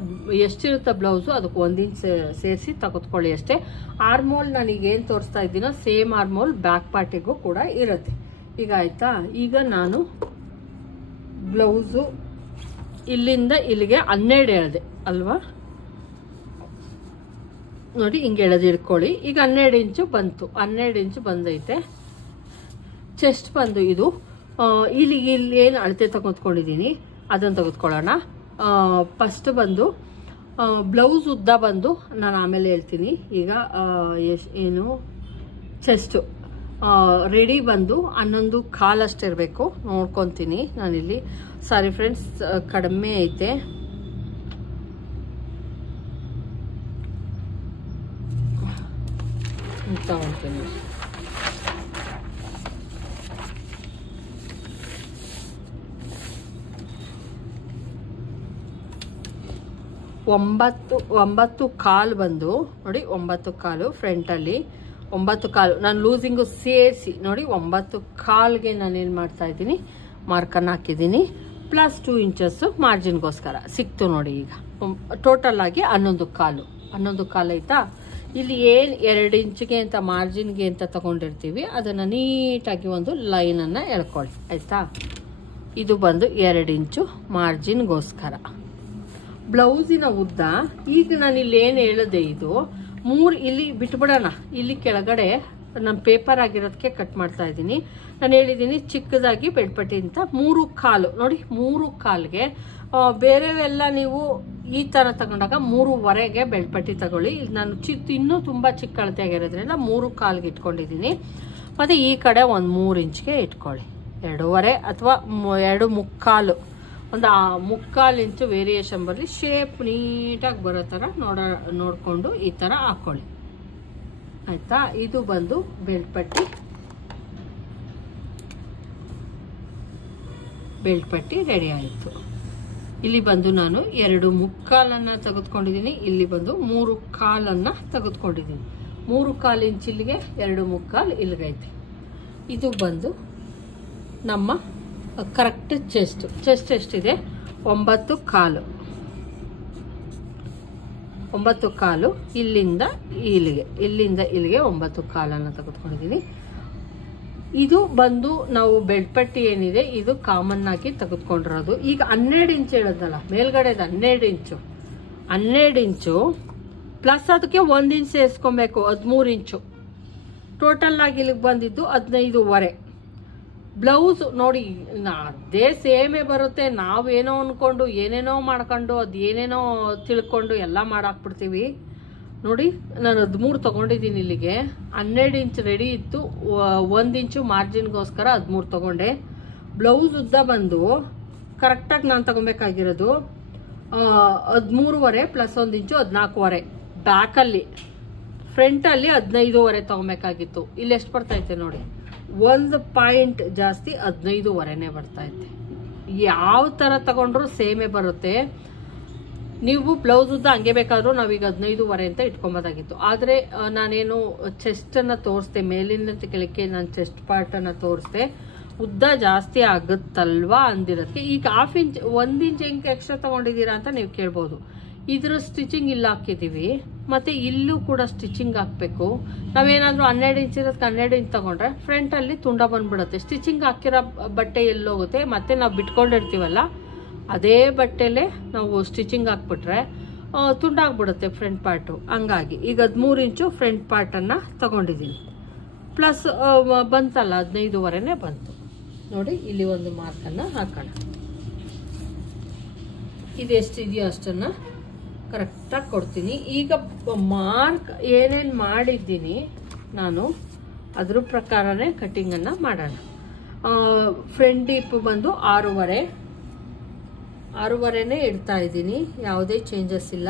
ಎಷ್ಟಿರುತ್ತೆ ಬ್ಲೌಸು ಅದಕ್ಕೆ 1 ಇಂಚ್ ಸೇರಿಸಿ ತೆಗೆದುಕೊಳ್ಳಿ ಅಷ್ಟೇ. ಆರ್ಮೋಲ್ ನಾನೀಗೇನು ತೋರಿಸ್ತಾ ಇದ್ದೀನೋ ಸೇಮ್ ಆರ್ಮೋಲ್ ಬ್ಯಾಕ್ ಪಾರ್ಟಿಗೂ ಕೂಡ ಇರುತ್ತೆ. ಈಗ ಆಯಿತಾ. ಈಗ ನಾನು ಬ್ಲೌಸು ಇಲ್ಲಿಂದ ಇಲ್ಲಿಗೆ 12 ಎಳೆದೆ ಅಲ್ವಾ. ನೋಡಿ ಹಿಂಗೆ ಎಳೆದು ಇಟ್ಕೊಳ್ಳಿ. ಈಗ 12 ಇಂಚು ಬಂತು, 12 ಇಂಚು ಬಂದೈತೆ. ಚೆಸ್ಟ್ ಬಂದು ಇದು ಇಲ್ಲಿ ಏನು ಅಳತೆ ತೆಗೆದುಕೊಂಡಿದ್ದೀನಿ ಅದನ್ನು ತೆಗೆದುಕೊಳ್ಳೋಣ. ಫಸ್ಟ್ ಬಂದು ಬ್ಲೌಸ್ ಉದ್ದ ಬಂದು ನಾನು ಆಮೇಲೆ ಹೇಳ್ತೀನಿ. ಈಗ ಏನು ಚೆಸ್ಟು ರೆಡಿ ಬಂದು 11.25 ಅಷ್ಟಿರಬೇಕು, ನೋಡ್ಕೊತೀನಿ ನಾನಿಲ್ಲಿ. ಸಾರಿ ಫ್ರೆಂಡ್ಸ್, ಕಡಿಮೆ ಐತೆ. ತಗೊಳ್ತೀನಿ. ಒಂಬತ್ತು ಕಾಲು ಬಂದು ನೋಡಿ, 9.25 ಫ್ರಂಟಲ್ಲಿ 9.25. ನಾನು ಲೂಸಿಂಗು ಸೇರಿಸಿ ನೋಡಿ 9.25ಗೆ ನಾನೇನು ಮಾಡ್ತಾ ಇದ್ದೀನಿ, ಮಾರ್ಕನ್ನು ಹಾಕಿದ್ದೀನಿ. ಪ್ಲಸ್ 2 ಇಂಚಸ್ಸು ಮಾರ್ಜಿನ್ಗೋಸ್ಕರ ಸಿಕ್ತು ನೋಡಿ. ಈಗ ಟೋಟಲ್ ಆಗಿ 11.25 ಆಯ್ತಾ. ಇಲ್ಲಿ ಏನು 2 ಇಂಚಿಗೆ ಅಂತ ಮಾರ್ಜಿನ್ಗೆ ಅಂತ ತಗೊಂಡಿರ್ತೀವಿ, ಅದನ್ನು ನೀಟಾಗಿ ಒಂದು ಲೈನನ್ನು ಎಳ್ಕೊಳ್ಳಿ ಆಯಿತಾ. ಇದು ಬಂದು 2 ಇಂಚು ಮಾರ್ಜಿನ್ಗೋಸ್ಕರ. ಬ್ಲೌಸಿನ ಉದ್ದ ಈಗ ನಾನು ಇಲ್ಲಿ ಏನು ಹೇಳಿದೆ, ಇದು 3 ಇಲ್ಲಿ ಬಿಟ್ಬಿಡೋಣ. ಇಲ್ಲಿ ಕೆಳಗಡೆ ನಮ್ಮ ಪೇಪರ್ ಆಗಿರೋದಕ್ಕೆ ಕಟ್ ಮಾಡ್ತಾ ಇದ್ದೀನಿ. ನಾನು ಹೇಳಿದ್ದೀನಿ ಚಿಕ್ಕದಾಗಿ ಬೆಡ್ಪಟ್ಟಿ ಅಂತ 3.25 ನೋಡಿ. 3.25ಗೆ ಬೇರೆವೆಲ್ಲ ನೀವು ಈ ಥರ ತಗೊಂಡಾಗ 3.25ಗೆ ಬೆಳ್ಪಟ್ಟಿ ತಗೊಳ್ಳಿ. ಇಲ್ಲಿ ನಾನು ಇನ್ನೂ ತುಂಬ ಚಿಕ್ಕ ಅಳತೆ ಆಗಿರೋದ್ರಿಂದ 3.25ಗೆ ಇಟ್ಕೊಂಡಿದ್ದೀನಿ. ಮತ್ತು ಈ ಕಡೆ ಒಂದು 3 ಇಂಚ್ಗೆ ಇಟ್ಕೊಳ್ಳಿ. 2.5 ಅಥವಾ 2.25, ಒಂದು 3/4 ಇಂಚು ವೇರಿಯೇಷನ್ ಬರಲಿ. ಶೇಪ್ ನೀಟಾಗಿ ಬರೋ ಥರ ನೋಡಿಕೊಂಡು ಈ ಥರ ಹಾಕ್ಕೊಳ್ಳಿ ಆಯಿತಾ. ಇದು ಬಂದು ಬೆಲ್ಟ್ ಪಟ್ಟಿ ರೆಡಿ ಆಯಿತು. ಇಲ್ಲಿ ಬಂದು ನಾನು 2.25 ತೆಗೆದುಕೊಂಡಿದ್ದೀನಿ. ಇಲ್ಲಿ ಬಂದು 3.25 ತೆಗೆದುಕೊಂಡಿದ್ದೀನಿ. 3.25 ಇಂಚ್ ಇಲ್ಲಿಗೆ, 2.25 ಇಲ್ಲಿಗೈತೆ. ಇದು ಬಂದು ನಮ್ಮ ಕರೆಕ್ಟ್ ಚೆಸ್ಟ್ ಎಷ್ಟಿದೆ, 9.25 ಇಲ್ಲಿಂದ ಇಲ್ಲಿಗೆ 9.25 ತೆಗೆದುಕೊಂಡಿದ್ದೀನಿ. ಇದು ಬಂದು ನಾವು ಬೆಡ್ಪಟ್ಟಿ ಏನಿದೆ ಇದು ಕಾಮನ್ ಆಗಿ ತೆಗೆದುಕೊಂಡಿರೋದು. ಈಗ 12 ಇಂಚ್ ಹೇಳೋದಲ್ಲ ಮೇಲ್ಗಡೆದು, 12 ಇಂಚು ಪ್ಲಸ್ ಅದಕ್ಕೆ 1 ಇಂಚ್ ಸೇರಿಸ್ಕೊಬೇಕು, 13 ಇಂಚು. ಟೋಟಲ್ ಆಗಿ ಇಲ್ಲಿಗೆ ಬಂದಿದ್ದು 15.5. ಬ್ಲೌಸ್ ನೋಡಿ ಅದೇ ಸೇಮೇ ಬರುತ್ತೆ. ನಾವೇನೋ ಅಂದ್ಕೊಂಡು ಏನೇನೋ ಮಾಡ್ಕೊಂಡು ಅದು ಏನೇನೋ ತಿಳ್ಕೊಂಡು ಎಲ್ಲ ಮಾಡಾಕ್ಬಿಡ್ತೀವಿ. ನೋಡಿ ನಾನು 13 ತೊಗೊಂಡಿದ್ದೀನಿ. ಇಲ್ಲಿಗೆ 12 ಇಂಚ್ ರೆಡಿ ಇತ್ತು, 1 ಇಂಚು ಮಾರ್ಜಿನ್ಗೋಸ್ಕರ 13 ತೊಗೊಂಡೆ. ಬ್ಲೌಸ್ ಉದ್ದ ಬಂದು ಕರೆಕ್ಟಾಗಿ ನಾನು ತಗೊಬೇಕಾಗಿರೋದು 13.5 ಪ್ಲಸ್ 1 ಇಂಚು 14.5. ಬ್ಯಾಕಲ್ಲಿ ಫ್ರಂಟಲ್ಲಿ 15.5 ತಗೊಬೇಕಾಗಿತ್ತು. ಇಲ್ಲಿ ಎಷ್ಟು ಬರ್ತೈತೆ ನೋಡಿ, 1 ಪಾಯಿಂಟ್ ಜಾಸ್ತಿ 15.5ನೇ ಬರ್ತೈತೆ. ಯಾವ ಥರ ತಗೊಂಡ್ರು ಸೇಮೇ ಬರುತ್ತೆ. ನೀವು ಬ್ಲೌಸ್ ಉದ್ದ ಹಂಗೆ ಬೇಕಾದರೂ ನಾವೀಗ 15.5 ಅಂತ ಇಟ್ಕೊಬೋದಾಗಿತ್ತು. ಆದರೆ ನಾನೇನು ಚೆಸ್ಟನ್ನು ತೋರಿಸ್ದೆ, ಮೇಲಿನ ಕೆಳಕ್ಕೆ ನಾನು ಚೆಸ್ಟ್ ಪಾರ್ಟನ್ನು ತೋರಿಸ್ದೆ. ಉದ್ದ ಜಾಸ್ತಿ ಆಗುತ್ತಲ್ವಾ ಅಂದಿರೋದಕ್ಕೆ ಈಗ 1/2 ಇಂಚ್ 1 ಇಂಚ್ ಹೆಂಗೆ ಎಕ್ಸ್ಟ್ರಾ ತಗೊಂಡಿದ್ದೀರಾ ಅಂತ ನೀವು ಕೇಳ್ಬೋದು. ಇದ್ರ ಸ್ಟಿಚಿಂಗ್ ಇಲ್ಲಿ ಹಾಕಿದ್ದೀವಿ, ಮತ್ತು ಇಲ್ಲೂ ಕೂಡ ಸ್ಟಿಚಿಂಗ್ ಹಾಕಬೇಕು. ನಾವೇನಾದರೂ 12 ಇಂಚ್ ಇರೋದಕ್ಕೆ 12 ಇಂಚ್ ತಗೊಂಡ್ರೆ ಫ್ರಂಟಲ್ಲಿ ತುಂಡ ಬಂದ್ಬಿಡುತ್ತೆ. ಸ್ಟಿಚಿಂಗ್ ಹಾಕಿರೋ ಬಟ್ಟೆ ಎಲ್ಲೋಗುತ್ತೆ, ಮತ್ತೆ ನಾವು ಬಿಟ್ಕೊಂಡಿರ್ತೀವಲ್ಲ ಅದೇ ಬಟ್ಟೆಲೇ ನಾವು ಸ್ಟಿಚಿಂಗ್ ಹಾಕ್ಬಿಟ್ರೆ ತುಂಡಾಗ್ಬಿಡುತ್ತೆ ಫ್ರಂಟ್ ಪಾರ್ಟು. ಹಂಗಾಗಿ ಈಗ 13 ಇಂಚು ಫ್ರಂಟ್ ಪಾರ್ಟನ್ನು ತಗೊಂಡಿದ್ದೀನಿ. ಪ್ಲಸ್ ಬಂತಲ್ಲ 15.5ನೇ ಬಂತು ನೋಡಿ. ಇಲ್ಲಿ ಒಂದು ಮಾರ್ಕನ್ನು ಹಾಕೋಣ. ಇದೆಷ್ಟಿದೆಯೋ ಅಷ್ಟನ್ನು ಕರೆಕ್ಟಾಗಿ ಕೊಡ್ತೀನಿ. ಈಗ ಮಾರ್ಕ್ ಏನೇನು ಮಾಡಿದ್ದೀನಿ ನಾನು ಅದ್ರ ಪ್ರಕಾರನೇ ಕಟ್ಟಿಂಗನ್ನು ಮಾಡೋಣ. ಫ್ರಂಟ್ ಡೀಪ್ ಬಂದು 6.5ನೇ ಇಡ್ತಾ ಇದ್ದೀನಿ, ಯಾವುದೇ ಚೇಂಜಸ್ ಇಲ್ಲ.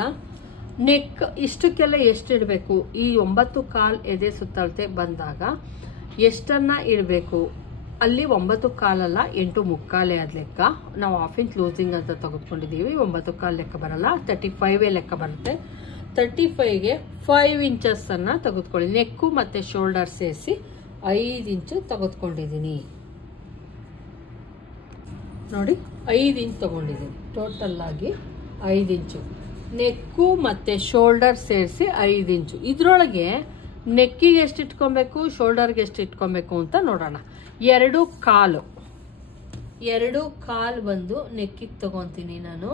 ನೆಕ್ ಇಷ್ಟಕ್ಕೆಲ್ಲ ಎಷ್ಟು ಇಡಬೇಕು, ಈ 9.25 ಎದೆ ಸುತ್ತಳತೆ ಬಂದಾಗ ಎಷ್ಟನ್ನು ಇಡಬೇಕು, ಅಲ್ಲಿ 9.25 ಅಲ್ಲ 8.75 ಆದ ಲೆಕ್ಕ. ನಾವು 1/2 ಇಂಚ್ ಲೂಸಿಂಗ್ ಅಂತ ತೆಗೆದುಕೊಂಡಿದ್ದೀವಿ. 9.25 ಲೆಕ್ಕ ಬರಲ್ಲ, 35 ಲೆಕ್ಕ ಬರುತ್ತೆ. 35ಗೆ 5 ಇಂಚಸ್ಸನ್ನು ತೆಗೆದುಕೊಳ್ಳಿ. ನೆಕ್ಕು ಮತ್ತು ಶೋಲ್ಡರ್ ಸೇರಿಸಿ 5 ಇಂಚು ತೆಗೆದುಕೊಂಡಿದ್ದೀನಿ ನೋಡಿ. 5 ಇಂಚ್ ತೊಗೊಂಡಿದ್ದೀನಿ, ಟೋಟಲ್ ಆಗಿ 5 ಇಂಚು. ನೆಕ್ಕು ಮತ್ತು ಶೋಲ್ಡರ್ ಸೇರಿಸಿ 5 ಇಂಚು. ಇದರೊಳಗೆ ನೆಕ್ಕಿಗೆ ಎಷ್ಟು ಇಟ್ಕೊಬೇಕು, ಶೋಲ್ಡರ್ಗೆ ಎಷ್ಟು ಇಟ್ಕೊಬೇಕು ಅಂತ ನೋಡೋಣ. 2.25 ಬಂದು ನೆಕ್ಕಿಗೆ ತಗೊತೀನಿ ನಾನು.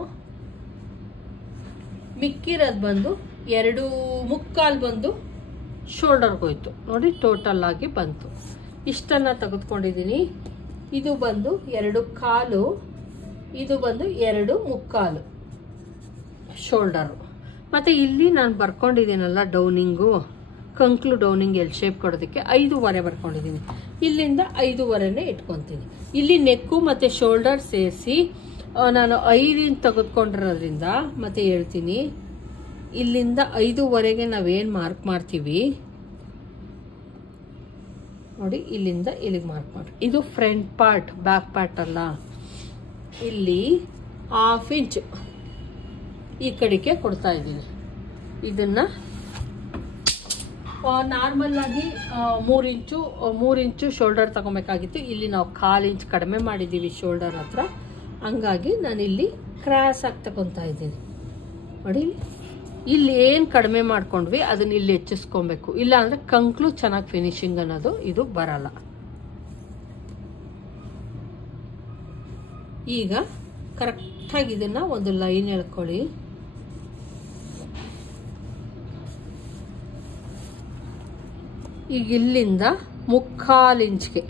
ಮಿಕ್ಕಿರೋದು ಬಂದು 2.25 ಬಂದು ಶೋಲ್ಡರ್ಗೆ ಹೋಯ್ತು ನೋಡಿ. ಟೋಟಲ್ ಆಗಿ ಬಂತು. ಇಷ್ಟನ್ನು ತೆಗೆದುಕೊಂಡಿದ್ದೀನಿ. ಇದು ಬಂದು 2.25, ಇದು ಬಂದು 2.25 ಶೋಲ್ಡರು. ಮತ್ತು ಇಲ್ಲಿ ನಾನು ಬರ್ಕೊಂಡಿದ್ದೀನಲ್ಲ ಡೌನಿಂಗು, ಕಂಕ್ಲು ಡೌನಿಂಗ್ ಎಲ್ ಶೇಪ್ ಕೊಡೋದಕ್ಕೆ 5.25 ಬರ್ಕೊಂಡಿದ್ದೀನಿ. ಇಲ್ಲಿಂದ 5.25ನೇ ಇಟ್ಕೊತೀನಿ. ಇಲ್ಲಿ ನೆಕ್ಕು ಮತ್ತು ಶೋಲ್ಡರ್ ಸೇರಿಸಿ ನಾನು 5 ಇಂಚ್ ತೆಗೆದುಕೊಂಡಿರೋದ್ರಿಂದ ಮತ್ತೆ ಹೇಳ್ತೀನಿ, ಇಲ್ಲಿಂದ 5.25ಗೆ ನಾವೇನು ಮಾರ್ಕ್ ಮಾಡ್ತೀವಿ ನೋಡಿ, ಇಲ್ಲಿಂದ ಇಲ್ಲಿಗೆ ಮಾರ್ಕ್ ಮಾಡಿ. ಇದು ಫ್ರಂಟ್ ಪಾರ್ಟ್, ಬ್ಯಾಕ್ ಪಾರ್ಟ್ ಅಲ್ಲ. ಇಲ್ಲಿ 1/2 ಇಂಚ್ ಈ ಕಡೆಗೆ ಕೊಡ್ತಾ ಇದ್ದೀನಿ. ಇದನ್ನು ನಾರ್ಮಲ್ ಆಗಿ 3 ಇಂಚು ಶೋಲ್ಡರ್ ತಗೊಬೇಕಾಗಿತ್ತು. ಇಲ್ಲಿ ನಾವು 1/4 ಇಂಚ್ ಕಡಿಮೆ ಮಾಡಿದ್ದೀವಿ ಶೋಲ್ಡರ್ ಹತ್ರ. ಹಂಗಾಗಿ ನಾನು ಇಲ್ಲಿ ಕ್ರಾಸ್ ಆಗಿ ತಗೊತಾ ಇದ್ದೀನಿ ನೋಡಿ. ಇಲ್ಲಿ ಏನು ಕಡಿಮೆ ಮಾಡ್ಕೊಂಡ್ವಿ ಅದನ್ನ ಇಲ್ಲಿ ಹೆಚ್ಚಿಸ್ಕೊಬೇಕು, ಇಲ್ಲ ಅಂದರೆ ಕಂಕ್ಲು ಚೆನ್ನಾಗಿ ಫಿನಿಶಿಂಗ್ ಅನ್ನೋದು ಇದು ಬರಲ್ಲ. ಈಗ ಕರೆಕ್ಟಾಗಿ ಇದನ್ನು ಒಂದು ಲೈನ್ ಎಳ್ಕೊಳ್ಳಿ. ಈಗ ಇಲ್ಲಿಂದ 3/4 ಇಂಚ್ಗೆ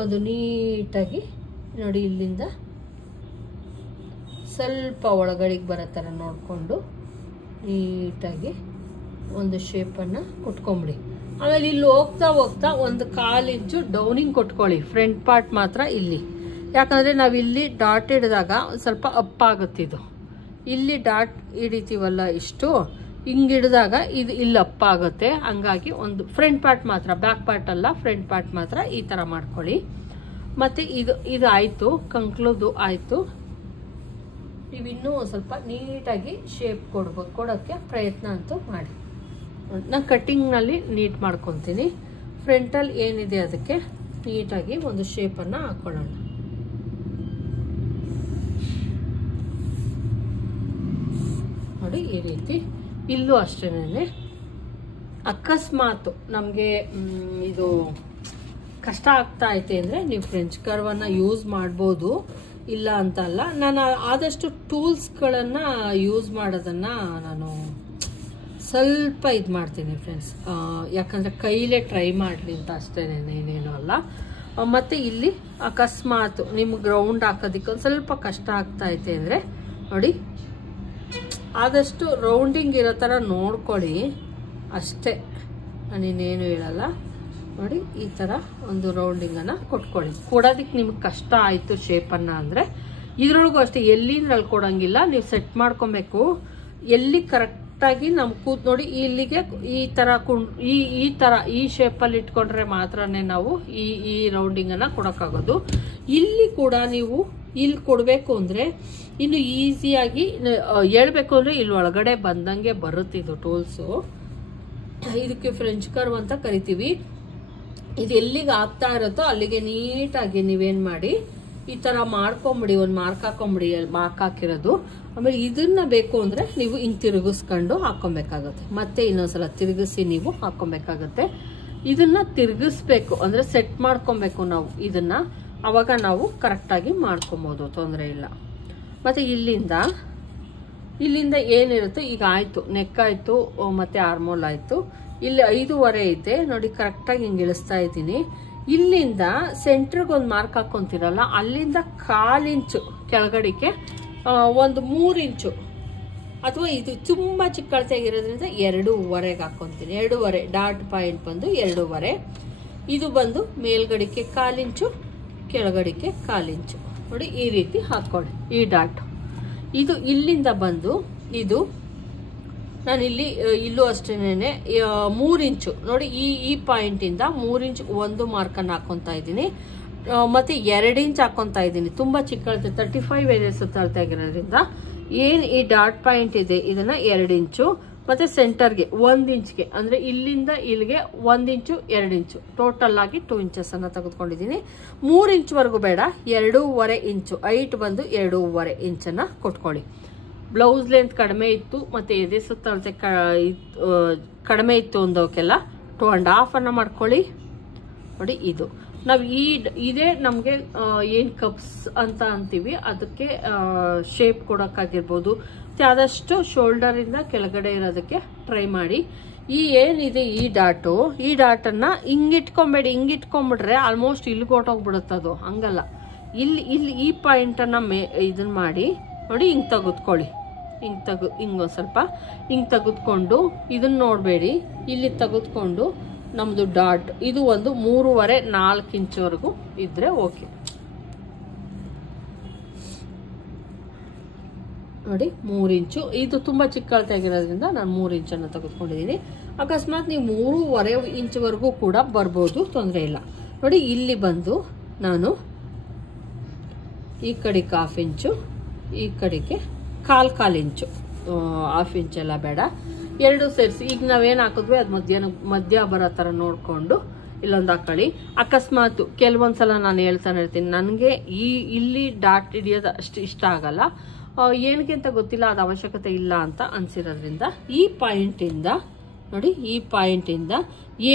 ಒಂದು ನೀಟಾಗಿ ನೋಡಿ, ಇಲ್ಲಿಂದ ಸ್ವಲ್ಪ ಒಳಗಡೆಗೆ ಬರೋ ಥರ ನೋಡಿಕೊಂಡು ನೀಟಾಗಿ ಒಂದು ಶೇಪನ್ನು ಕೊಟ್ಕೊಂಬಿಡಿ. ಆಮೇಲೆ ಇಲ್ಲಿ ಹೋಗ್ತಾ ಹೋಗ್ತಾ ಒಂದು 1/4 ಇಂಚು ಡೌನಿಂಗ್ ಕೊಟ್ಕೊಳ್ಳಿ ಫ್ರಂಟ್ ಪಾರ್ಟ್ ಮಾತ್ರ ಇಲ್ಲಿ. ಯಾಕಂದರೆ ನಾವು ಇಲ್ಲಿ ಡಾಟ್ ಹಿಡಿದಾಗ ಸ್ವಲ್ಪ ಅಪ್ಪಾಗುತ್ತಿದ್ದು, ಇಲ್ಲಿ ಡಾಟ್ ಹಿಡಿತೀವಲ್ಲ ಇಷ್ಟು, ಹಿಂಗೆ ಹಿಡಿದಾಗ ಇದು ಇಲ್ಲಿ ಅಪ್ಪಾಗುತ್ತೆ. ಹಂಗಾಗಿ ಒಂದು ಫ್ರಂಟ್ ಪಾರ್ಟ್ ಮಾತ್ರ, ಬ್ಯಾಕ್ ಪಾರ್ಟ್ ಅಲ್ಲ, ಫ್ರಂಟ್ ಪಾರ್ಟ್ ಮಾತ್ರ ಈ ಥರ ಮಾಡ್ಕೊಳ್ಳಿ. ಮತ್ತು ಇದು ಆಯಿತು, ಕಂಕ್ಲುದು ಆಯಿತು. ನೀವಿನ್ನೂ ಒಂದು ಸ್ವಲ್ಪ ನೀಟಾಗಿ ಶೇಪ್ ಕೊಡೋಕ್ಕೆ ಪ್ರಯತ್ನ ಅಂತೂ ಮಾಡಿ. ನಾನು ಕಟ್ಟಿಂಗ್ನಲ್ಲಿ ನೀಟ್ ಮಾಡ್ಕೊತೀನಿ. ಫ್ರಂಟಲ್ಲಿ ಏನಿದೆ ಅದಕ್ಕೆ ನೀಟಾಗಿ ಒಂದು ಶೇಪನ್ನು ಹಾಕ್ಕೊಳ್ಳೋಣ. ನೋಡಿ ಈ ರೀತಿ. ಇಲ್ಲೂ ಅಷ್ಟೇನೆ. ಅಕಸ್ಮಾತ್ ನಮಗೆ ಇದು ಕಷ್ಟ ಆಗ್ತಾ ಐತೆ ಅಂದರೆ ನೀವು ಫ್ರೆಂಚ್ ಕರ್ವನ್ನು ಯೂಸ್ ಮಾಡ್ಬೋದು, ಇಲ್ಲ ಅಂತ ಅಲ್ಲ. ನಾನು ಆದಷ್ಟು ಟೂಲ್ಸ್ಗಳನ್ನು ಯೂಸ್ ಮಾಡೋದನ್ನು ನಾನು ಸ್ವಲ್ಪ ಇದು ಮಾಡ್ತೀನಿ ಫ್ರೆಂಡ್ಸ್, ಯಾಕಂದರೆ ಕೈಲೇ ಟ್ರೈ ಮಾಡಲಿ ಅಂತ ಅಷ್ಟೇನೆ, ಏನೇನೂ ಅಲ್ಲ. ಮತ್ತು ಇಲ್ಲಿ ಅಕಸ್ಮಾತ್ ನಿಮ್ಗೆ ರೌಂಡ್ ಹಾಕೋದಕ್ಕೆ ಒಂದು ಸ್ವಲ್ಪ ಕಷ್ಟ ಆಗ್ತಾ ಐತೆ ಅಂದರೆ ನೋಡಿ, ಆದಷ್ಟು ರೌಂಡಿಂಗ್ ಇರೋ ಥರ ನೋಡ್ಕೊಳ್ಳಿ ಅಷ್ಟೇ, ನಾನಿನ್ನೇನು ಹೇಳಲ್ಲ. ನೋಡಿ ಈ ಥರ ಒಂದು ರೌಂಡಿಂಗನ್ನು ಕೊಟ್ಕೊಳ್ಳಿ. ಕೊಡೋದಕ್ಕೆ ನಿಮ್ಗೆ ಕಷ್ಟ ಆಯಿತು ಶೇಪನ್ನು ಅಂದರೆ ಇದ್ರೊಳಗೂ ಅಷ್ಟೇ ಎಲ್ಲಿಂದ ಅಲ್ಲಿ ಕೊಡೋಂಗಿಲ್ಲ, ನೀವು ಸೆಟ್ ಮಾಡ್ಕೊಬೇಕು. ಎಲ್ಲಿ ಕರೆಕ್ಟಾಗಿ ನಮ್ಮ ನೋಡಿ ಇಲ್ಲಿಗೆ ಈ ಥರ ಈ ಥರ ಈ ಶೇಪಲ್ಲಿ ಇಟ್ಕೊಂಡ್ರೆ ಮಾತ್ರನೇ ನಾವು ಈ ರೌಂಡಿಂಗನ್ನು ಕೊಡೋಕ್ಕಾಗೋದು. ಇಲ್ಲಿ ಕೂಡ ನೀವು ಇಲ್ಲಿ ಕೊಡಬೇಕು ಅಂದರೆ ಇನ್ನು ಈಸಿಯಾಗಿ ಹೇಳ್ಬೇಕು ಅಂದರೆ ಇಲ್ಲಿ ಒಳಗಡೆ ಬಂದಂಗೆ ಬರುತ್ತೆ ಇದು ಟೂಲ್ಸು. ಇದಕ್ಕೆ ಫ್ರೆಂಚ್ ಕರ್ವ್ ಅಂತ ಕರಿತೀವಿ. ಇದು ಎಲ್ಲಿಗೆ ಆಗ್ತಾ ಇರುತ್ತೋ ಅಲ್ಲಿಗೆ ನೀಟಾಗಿ ನೀವೇನು ಮಾಡಿ ಈ ಥರ ಮಾಡ್ಕೊಂಬಿಡಿ, ಒಂದು ಮಾರ್ಕ್ ಹಾಕೊಂಬಿಡಿ, ಮಾರ್ಕ್ ಹಾಕಿರೋದು. ಆಮೇಲೆ ಇದನ್ನ ಬೇಕು ಅಂದರೆ ನೀವು ಹಿಂಗೆ ತಿರುಗಿಸ್ಕೊಂಡು ಹಾಕೊಬೇಕಾಗತ್ತೆ, ಮತ್ತೆ ಇನ್ನೊಂದ್ಸಲ ತಿರುಗಿಸಿ ನೀವು ಹಾಕೊಬೇಕಾಗತ್ತೆ. ಇದನ್ನ ತಿರುಗಿಸ್ಬೇಕು ಅಂದರೆ ಸೆಟ್ ಮಾಡ್ಕೊಬೇಕು ನಾವು ಇದನ್ನ, ಅವಾಗ ನಾವು ಕರೆಕ್ಟಾಗಿ ಮಾಡ್ಕೊಬೋದು, ತೊಂದರೆ ಇಲ್ಲ. ಮತ್ತು ಇಲ್ಲಿಂದ ಏನಿರುತ್ತೆ ಈಗ ಆಯಿತು, ನೆಕ್ ಆಯಿತು ಮತ್ತು ಆರ್ಮೋಲ್ ಆಯಿತು. ಇಲ್ಲಿ 5.25 ಐತೆ ನೋಡಿ, ಕರೆಕ್ಟಾಗಿ ಹಿಂಗೆ ಇಳಿಸ್ತಾ ಇದ್ದೀನಿ. ಇಲ್ಲಿಂದ ಸೆಂಟ್ರಿಗೆ ಒಂದು ಮಾರ್ಕ್ ಹಾಕ್ಕೊಂತೀರಲ್ಲ, ಅಲ್ಲಿಂದ 1/4 ಇಂಚು ಕೆಳಗಡೆಗೆ ಒಂದು 3 ಇಂಚು, ಅಥವಾ ಇದು ತುಂಬ ಚಿಕ್ಕ ಅಳತೆಯಾಗಿರೋದ್ರಿಂದ 2.25 ಹಾಕ್ಕೊಂತೀನಿ. 2.25 ಡಾಟ್ ಪಾಯಿಂಟ್ ಬಂದು 2.25. ಇದು ಬಂದು ಮೇಲ್ಗಡೆಗೆ 1/4 ಇಂಚು, ಕೆಳಗಡೆಗೆ 1/4 ಇಂಚು. ನೋಡಿ ಈ ರೀತಿ ಹಾಕ್ಕೊಳ್ಳಿ ಈ ಡಾಟ್. ಇದು ಇಲ್ಲಿಂದ ಬಂದು ಇದು ನಾನಿಲ್ಲಿ ಇಲ್ಲೂ ಅಷ್ಟೇನೆ 3 ಇಂಚು ನೋಡಿ, ಈ ಪಾಯಿಂಟಿಂದ 3 ಇಂಚ್ ಒಂದು ಮಾರ್ಕನ್ನು ಹಾಕೊತಾ ಇದ್ದೀನಿ. ಮತ್ತೆ 2 ಇಂಚ್ ಹಾಕೊತಾ ಇದ್ದೀನಿ. ತುಂಬ ಚಿಕ್ಕ ಅಳತೆ 35 ವೇರಿಯಸ್ ಅಳತೆ ಆಗಿರೋದ್ರಿಂದ ಏನು ಈ ಡಾಟ್ ಪಾಯಿಂಟ್ ಇದೆ ಇದನ್ನ 2 ಇಂಚು, ಮತ್ತೆ ಸೆಂಟರ್ಗೆ 1 ಇಂಚ್ಗೆ ಅಂದ್ರೆ ಇಲ್ಲಿಂದ ಇಲ್ಲಿಗೆ 1 ಇಂಚು 2 ಇಂಚು ಟೋಟಲ್ ಆಗಿ 2 ಇಂಚಸ್ ಅನ್ನ ತೆಗೆದುಕೊಂಡಿದ್ದೀನಿ. 3 ಇಂಚ್ ವರೆಗೂ ಬೇಡ, 2.25 ಇಂಚು ಹೈಟ್ ಬಂದು 2.25 ಇಂಚನ್ನ ಕೊಟ್ಕೊಳ್ಳಿ. ಬ್ಲೌಸ್ ಲೆಂತ್ ಕಡಿಮೆ ಇತ್ತು ಮತ್ತೆ ಎದೆ ಸುತ್ತ ಅಳತೆ ಕಡಿಮೆ ಇತ್ತು ಅಂದವಕ್ಕೆಲ್ಲ 2.5 ಅನ್ನ ಮಾಡ್ಕೊಳ್ಳಿ. ನೋಡಿ ಇದು ನಾವು ಇದೇ ನಮಗೆ ಏನು ಕಪ್ಸ್ ಅಂತ ಅಂತೀವಿ, ಅದಕ್ಕೆ ಶೇಪ್ ಕೊಡೋಕ್ಕಾಗಿರ್ಬೋದು. ಆದಷ್ಟು ಶೋಲ್ಡರ್ ಇಂದ ಕೆಳಗಡೆ ಇರೋದಕ್ಕೆ ಟ್ರೈ ಮಾಡಿ. ಏನಿದೆ ಈ ಡಾಟನ್ನ ಹಿಂಗಿಟ್ಕೊಂಬೇಡಿ, ಹಿಂಗಿಟ್ಕೊಂಡ್ಬಿಟ್ರೆ ಆಲ್ಮೋಸ್ಟ್ ಇಲ್ಲಿಗೆ ಹೊಟ್ಟೋಗ್ಬಿಡುತ್ತೆ ಅದು. ಹಂಗಲ್ಲ, ಇಲ್ಲಿ ಈ ಪಾಯಿಂಟನ್ನು ಇದನ್ನ ಮಾಡಿ ನೋಡಿ, ಹಿಂಗೆ ತೆಗೆದುಕೊಳ್ಳಿ. ಹಿಂಗೊಂದು ಸ್ವಲ್ಪ ಹಿಂಗೆ ತೆಗೆದುಕೊಂಡು ಇದನ್ನ ನೋಡಬೇಡಿ, ಇಲ್ಲಿ ತೆಗೆದುಕೊಂಡು ನಮ್ಮದು ಡಾಟ್ ಇದು ಒಂದು 3.25-4 ಇಂಚ್ವರೆಗೂ ಇದ್ರೆ ಓಕೆ. ನೋಡಿ 3 ಇಂಚು, ಇದು ತುಂಬ ಚಿಕ್ಕ ಅಳತೆ ಆಗಿರೋದ್ರಿಂದ ನಾನು 3 ಇಂಚನ್ನು ತೆಗೆದುಕೊಂಡಿದ್ದೀನಿ. ಅಕಸ್ಮಾತ್ ನೀವು 3.25 ಇಂಚ್ವರೆಗೂ ಕೂಡ ಬರ್ಬೋದು, ತೊಂದರೆ ಇಲ್ಲ. ನೋಡಿ ಇಲ್ಲಿ ಬಂದು ನಾನು ಈ ಕಡೆಗೆ 1/2 ಇಂಚು, ಈ ಕಡೆಗೆ 1/4 ಇಂಚು, 1/2 ಇಂಚ್ ಎಲ್ಲ ಬೇಡ, 2 ಸೇರಿಸಿ. ಈಗ ನಾವೇನು ಹಾಕಿದ್ವಿ ಅದು ಮಧ್ಯ ಬರೋ ಥರ ನೋಡಿಕೊಂಡು ಇಲ್ಲೊಂದು ಹಾಕೊಳ್ಳಿ. ಅಕಸ್ಮಾತ್ ಕೆಲವೊಂದ್ಸಲ ನಾನು ಹೇಳ್ತಾನೆ ಇರ್ತೀನಿ, ನನಗೆ ಇಲ್ಲಿ ಡಾಟ್ ಹಿಡಿಯೋದು ಅಷ್ಟು ಇಷ್ಟ ಆಗಲ್ಲ, ಏನಕ್ಕೆ ಅಂತ ಗೊತ್ತಿಲ್ಲ, ಅದು ಅವಶ್ಯಕತೆ ಇಲ್ಲ ಅಂತ ಅನ್ಸಿರೋದ್ರಿಂದ ಈ ಪಾಯಿಂಟಿಂದ ನೋಡಿ, ಈ ಪಾಯಿಂಟಿಂದ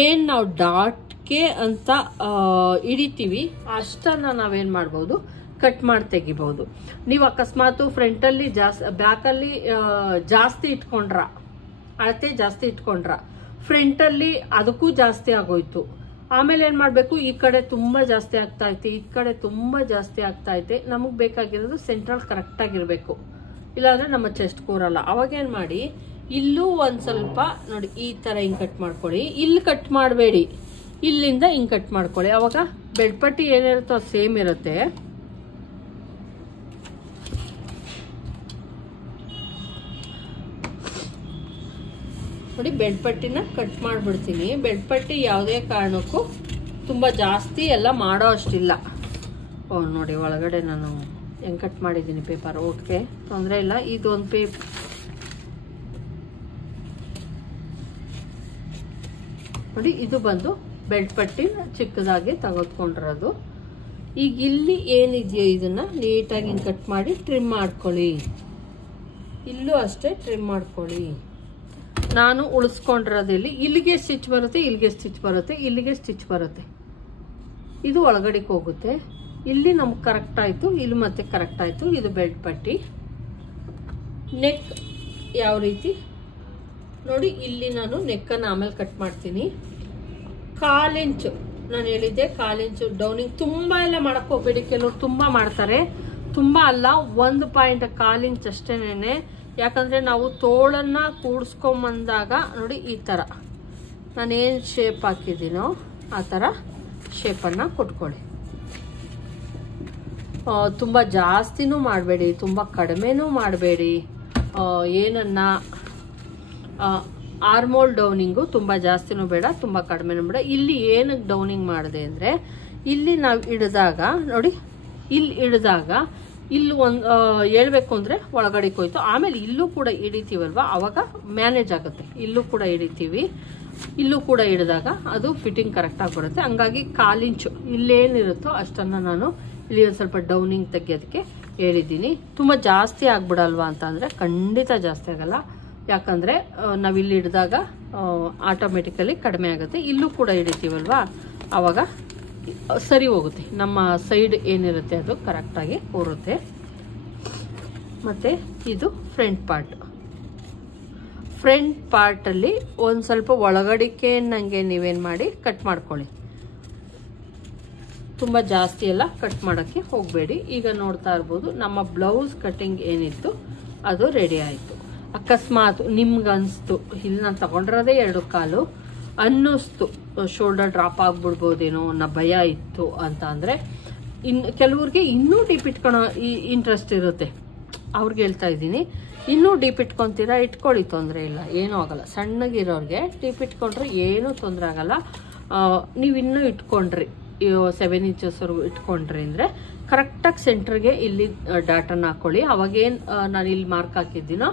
ಏನು ನಾವು ಡಾಟ್ಗೆ ಅಂತ ಹಿಡಿತೀವಿ ಅಷ್ಟನ್ನು ನಾವೇನು ಮಾಡ್ಬೋದು, ಕಟ್ ಮಾಡಿ ತೆಗಿಬಹುದು. ನೀವು ಅಕಸ್ಮಾತ್ ಫ್ರಂಟಲ್ಲಿ ಬ್ಯಾಕಲ್ಲಿ ಜಾಸ್ತಿ ಇಟ್ಕೊಂಡ್ರ, ಅಳತೆ ಜಾಸ್ತಿ ಇಟ್ಕೊಂಡ್ರ, ಫ್ರಂಟಲ್ಲಿ ಅದಕ್ಕೂ ಜಾಸ್ತಿ ಆಗೋಯ್ತು. ಆಮೇಲೆ ಏನು ಮಾಡಬೇಕು, ಈ ಕಡೆ ತುಂಬ ಜಾಸ್ತಿ ಆಗ್ತಾ ಐತೆ, ಈ ಕಡೆ ತುಂಬ ಜಾಸ್ತಿ ಆಗ್ತಾ ಐತೆ. ನಮಗೆ ಬೇಕಾಗಿರೋದು ಸೆಂಟ್ರಲ್ ಕರೆಕ್ಟಾಗಿರಬೇಕು, ಇಲ್ಲಾಂದರೆ ನಮ್ಮ ಚೆಸ್ಟ್ ಕೂರಲ್ಲ. ಅವಾಗ ಏನು ಮಾಡಿ, ಇಲ್ಲೂ ಒಂದು ಸ್ವಲ್ಪ ನೋಡಿ ಈ ಥರ ಹಿಂಗೆ ಕಟ್ ಮಾಡ್ಕೊಳ್ಳಿ. ಇಲ್ಲಿ ಕಟ್ ಮಾಡಬೇಡಿ, ಇಲ್ಲಿಂದ ಹಿಂಗೆ ಕಟ್ ಮಾಡ್ಕೊಳ್ಳಿ. ಅವಾಗ ಬೆಡ್ ಪಟ್ಟಿ ಏನಿರುತ್ತೋ ಅದು ಸೇಮ್ ಇರುತ್ತೆ. ನೋಡಿ ಬೆಡ್ ಪಟ್ಟಿನ ಕಟ್ ಮಾಡಿಬಿಡ್ತೀನಿ. ಬೆಡ್ ಪಟ್ಟಿ ಯಾವುದೇ ಕಾರಣಕ್ಕೂ ತುಂಬ ಜಾಸ್ತಿ ಎಲ್ಲ ಮಾಡೋ ಅಷ್ಟಿಲ್ಲ. ನೋಡಿ ಒಳಗಡೆ ನಾನು ಹೆಂಗೆ ಕಟ್ ಮಾಡಿದ್ದೀನಿ ಪೇಪರ್, ಓಕೆ ತೊಂದರೆ ಇಲ್ಲ. ಇದೊಂದು ನೋಡಿ, ಇದು ಬಂದು ಬೆಡ್ ಪಟ್ಟಿ ಚಿಕ್ಕದಾಗಿ ತೆಗೆದುಕೊಂಡಿರೋದು. ಈಗ ಇಲ್ಲಿ ಏನಿದೆಯೋ ಇದನ್ನ ನೀಟಾಗಿ ಕಟ್ ಮಾಡಿ ಟ್ರಿಮ್ ಮಾಡ್ಕೊಳ್ಳಿ. ಇಲ್ಲೂ ಅಷ್ಟೇ ಟ್ರಿಮ್ ಮಾಡ್ಕೊಳ್ಳಿ. ನಾನು ಉಳಿಸ್ಕೊಂಡಿರೋದಿಲ್ಲಿ ಇಲ್ಲಿಗೆ ಸ್ಟಿಚ್ ಬರುತ್ತೆ, ಇಲ್ಲಿಗೆ ಸ್ಟಿಚ್ ಬರುತ್ತೆ, ಇಲ್ಲಿಗೆ ಸ್ಟಿಚ್ ಬರುತ್ತೆ. ಇದು ಒಳಗಡೆಗೆ ಹೋಗುತ್ತೆ. ಇಲ್ಲಿ ನಮ್ಗೆ ಕರೆಕ್ಟ್ ಆಯಿತು, ಇಲ್ಲಿ ಮತ್ತೆ ಕರೆಕ್ಟ್ ಆಯಿತು. ಇದು ಬೆಲ್ಟ್ ಪಟ್ಟಿ. ನೆಕ್ ಯಾವ ರೀತಿ ನೋಡಿ, ಇಲ್ಲಿ ನಾನು ನೆಕ್ಕನ್ನು ಆಮೇಲೆ ಕಟ್ ಮಾಡ್ತೀನಿ. 1/4 ಇಂಚು ನಾನು ಹೇಳಿದ್ದೆ, 1/4 ಇಂಚು ಡೌನಿಂಗ್. ತುಂಬ ಎಲ್ಲ ಮಾಡಕ್ಕೆ ಹೋಗ್ಬೇಡಿ, ಕೆಲವರು ತುಂಬ ಮಾಡ್ತಾರೆ. ತುಂಬ ಅಲ್ಲ, 1.25 ಇಂಚ್ ಅಷ್ಟೇನೆ. ಯಾಕಂದರೆ ನಾವು ತೋಳನ್ನು ಕೂಡಿಸ್ಕೊಂಬಂದಾಗ ನೋಡಿ ಈ ಥರ ನಾನೇನು ಶೇಪ್ ಹಾಕಿದ್ದೀನೋ ಆ ಥರ ಶೇಪನ್ನು ಕೊಟ್ಕೊಳ್ಳಿ. ತುಂಬ ಜಾಸ್ತಿನೂ ಮಾಡಬೇಡಿ, ತುಂಬ ಕಡಿಮೆನೂ ಮಾಡಬೇಡಿ. ಏನನ್ನ ಆರ್ಮೋಲ್ ಡೌನಿಂಗು ತುಂಬ ಜಾಸ್ತಿನೂ ಬೇಡ, ತುಂಬ ಕಡಿಮೆನೂ ಬೇಡ. ಇಲ್ಲಿ ಏನಕ್ಕೆ ಡೌನಿಂಗ್ ಮಾಡಿದೆ ಅಂದರೆ, ಇಲ್ಲಿ ನಾವು ಹಿಡಿದಾಗ ನೋಡಿ, ಇಲ್ಲಿ ಹಿಡಿದಾಗ ಇಲ್ಲಿ ಒಂದು ಹೇಳ್ಬೇಕು ಅಂದರೆ ಒಳಗಡೆ ಹೋಯ್ತು. ಆಮೇಲೆ ಇಲ್ಲೂ ಕೂಡ ಹಿಡಿತೀವಲ್ವ, ಆವಾಗ ಮ್ಯಾನೇಜ್ ಆಗುತ್ತೆ. ಇಲ್ಲೂ ಕೂಡ ಹಿಡಿತೀವಿ, ಇಲ್ಲೂ ಕೂಡ ಹಿಡಿದಾಗ ಅದು ಫಿಟ್ಟಿಂಗ್ ಕರೆಕ್ಟಾಗಿ ಬರುತ್ತೆ. ಹಂಗಾಗಿ 1/4 ಇಂಚು ಇಲ್ಲೇನಿರುತ್ತೋ ಅಷ್ಟನ್ನು ನಾನು ಇಲ್ಲಿ ಒಂದು ಸ್ವಲ್ಪ ಡೌನಿಂಗ್ ತೆಗಿಯೋದಕ್ಕೆ ಹೇಳಿದ್ದೀನಿ. ತುಂಬ ಜಾಸ್ತಿ ಆಗ್ಬಿಡಲ್ವಾ ಅಂತ ಅಂದರೆ ಖಂಡಿತ ಜಾಸ್ತಿ ಆಗಲ್ಲ. ಯಾಕಂದರೆ ನಾವಿಲ್ಲಿ ಹಿಡಿದಾಗ ಆಟೋಮೆಟಿಕಲಿ ಕಡಿಮೆ ಆಗುತ್ತೆ. ಇಲ್ಲೂ ಕೂಡ ಹಿಡಿತೀವಲ್ವಾ, ಆವಾಗ ಸರಿ ಹೋಗುತ್ತೆ. ನಮ್ಮ ಸೈಡ್ ಏನಿರುತ್ತೆ ಅದು ಕರೆಕ್ಟಾಗಿ ಕೂರುತ್ತೆ. ಮತ್ತು ಇದು ಫ್ರಂಟ್ ಪಾರ್ಟಲ್ಲಿ ಒಂದು ಸ್ವಲ್ಪ ಒಳಗಡಿಕೆ ನನಗೆ ನೀವೇನು ಮಾಡಿ ಕಟ್ ಮಾಡ್ಕೊಳ್ಳಿ. ತುಂಬ ಜಾಸ್ತಿ ಎಲ್ಲ ಕಟ್ ಮಾಡೋಕ್ಕೆ ಹೋಗಬೇಡಿ. ಈಗ ನೋಡ್ತಾ ಇರ್ಬೋದು ನಮ್ಮ ಬ್ಲೌಸ್ ಕಟ್ಟಿಂಗ್ ಏನಿತ್ತು ಅದು ರೆಡಿ ಆಯಿತು. ಅಕಸ್ಮಾತ್ ನಿಮ್ಗೆ ಅನಿಸ್ತು ಇಲ್ಲಿ ನಾನು ತಗೊಂಡಿರೋದೇ 2 ಕಾಲು ಅನ್ನಿಸ್ತು, ಶೋಲ್ಡರ್ ಡ್ರಾಪ್ ಆಗ್ಬಿಡ್ಬೋದೇನೋ ಅನ್ನೋ ಭಯ ಇತ್ತು ಅಂತ ಅಂದರೆ, ಕೆಲವ್ರಿಗೆ ಇನ್ನೂ ಡೀಪ್ ಇಟ್ಕೊಳೋ ಇಂಟ್ರೆಸ್ಟ್ ಇರುತ್ತೆ. ಅವ್ರಿಗೆ ಹೇಳ್ತಾ ಇದ್ದೀನಿ, ಇನ್ನೂ ಡೀಪ್ ಇಟ್ಕೊತೀರಾ ಇಟ್ಕೊಳ್ಳಿ, ತೊಂದರೆ ಇಲ್ಲ, ಏನೂ ಆಗಲ್ಲ. ಸಣ್ಣಗಿರೋರಿಗೆ ಡೀಪ್ ಇಟ್ಕೊಂಡ್ರೆ ಏನೂ ತೊಂದರೆ ಆಗಲ್ಲ. ನೀವು ಇನ್ನೂ ಇಟ್ಕೊಂಡ್ರಿ 7 ಇಂಚಸ್ವರೆಗೂ ಇಟ್ಕೊಂಡ್ರಿ ಅಂದರೆ ಕರೆಕ್ಟಾಗಿ ಸೆಂಟ್ರಿಗೆ ಇಲ್ಲಿ ಡಾಟನ್ನ ಹಾಕ್ಕೊಳ್ಳಿ. ಅವಾಗೇನು ನಾನು ಇಲ್ಲಿ ಮಾರ್ಕ್ ಹಾಕಿದ್ದೀನೋ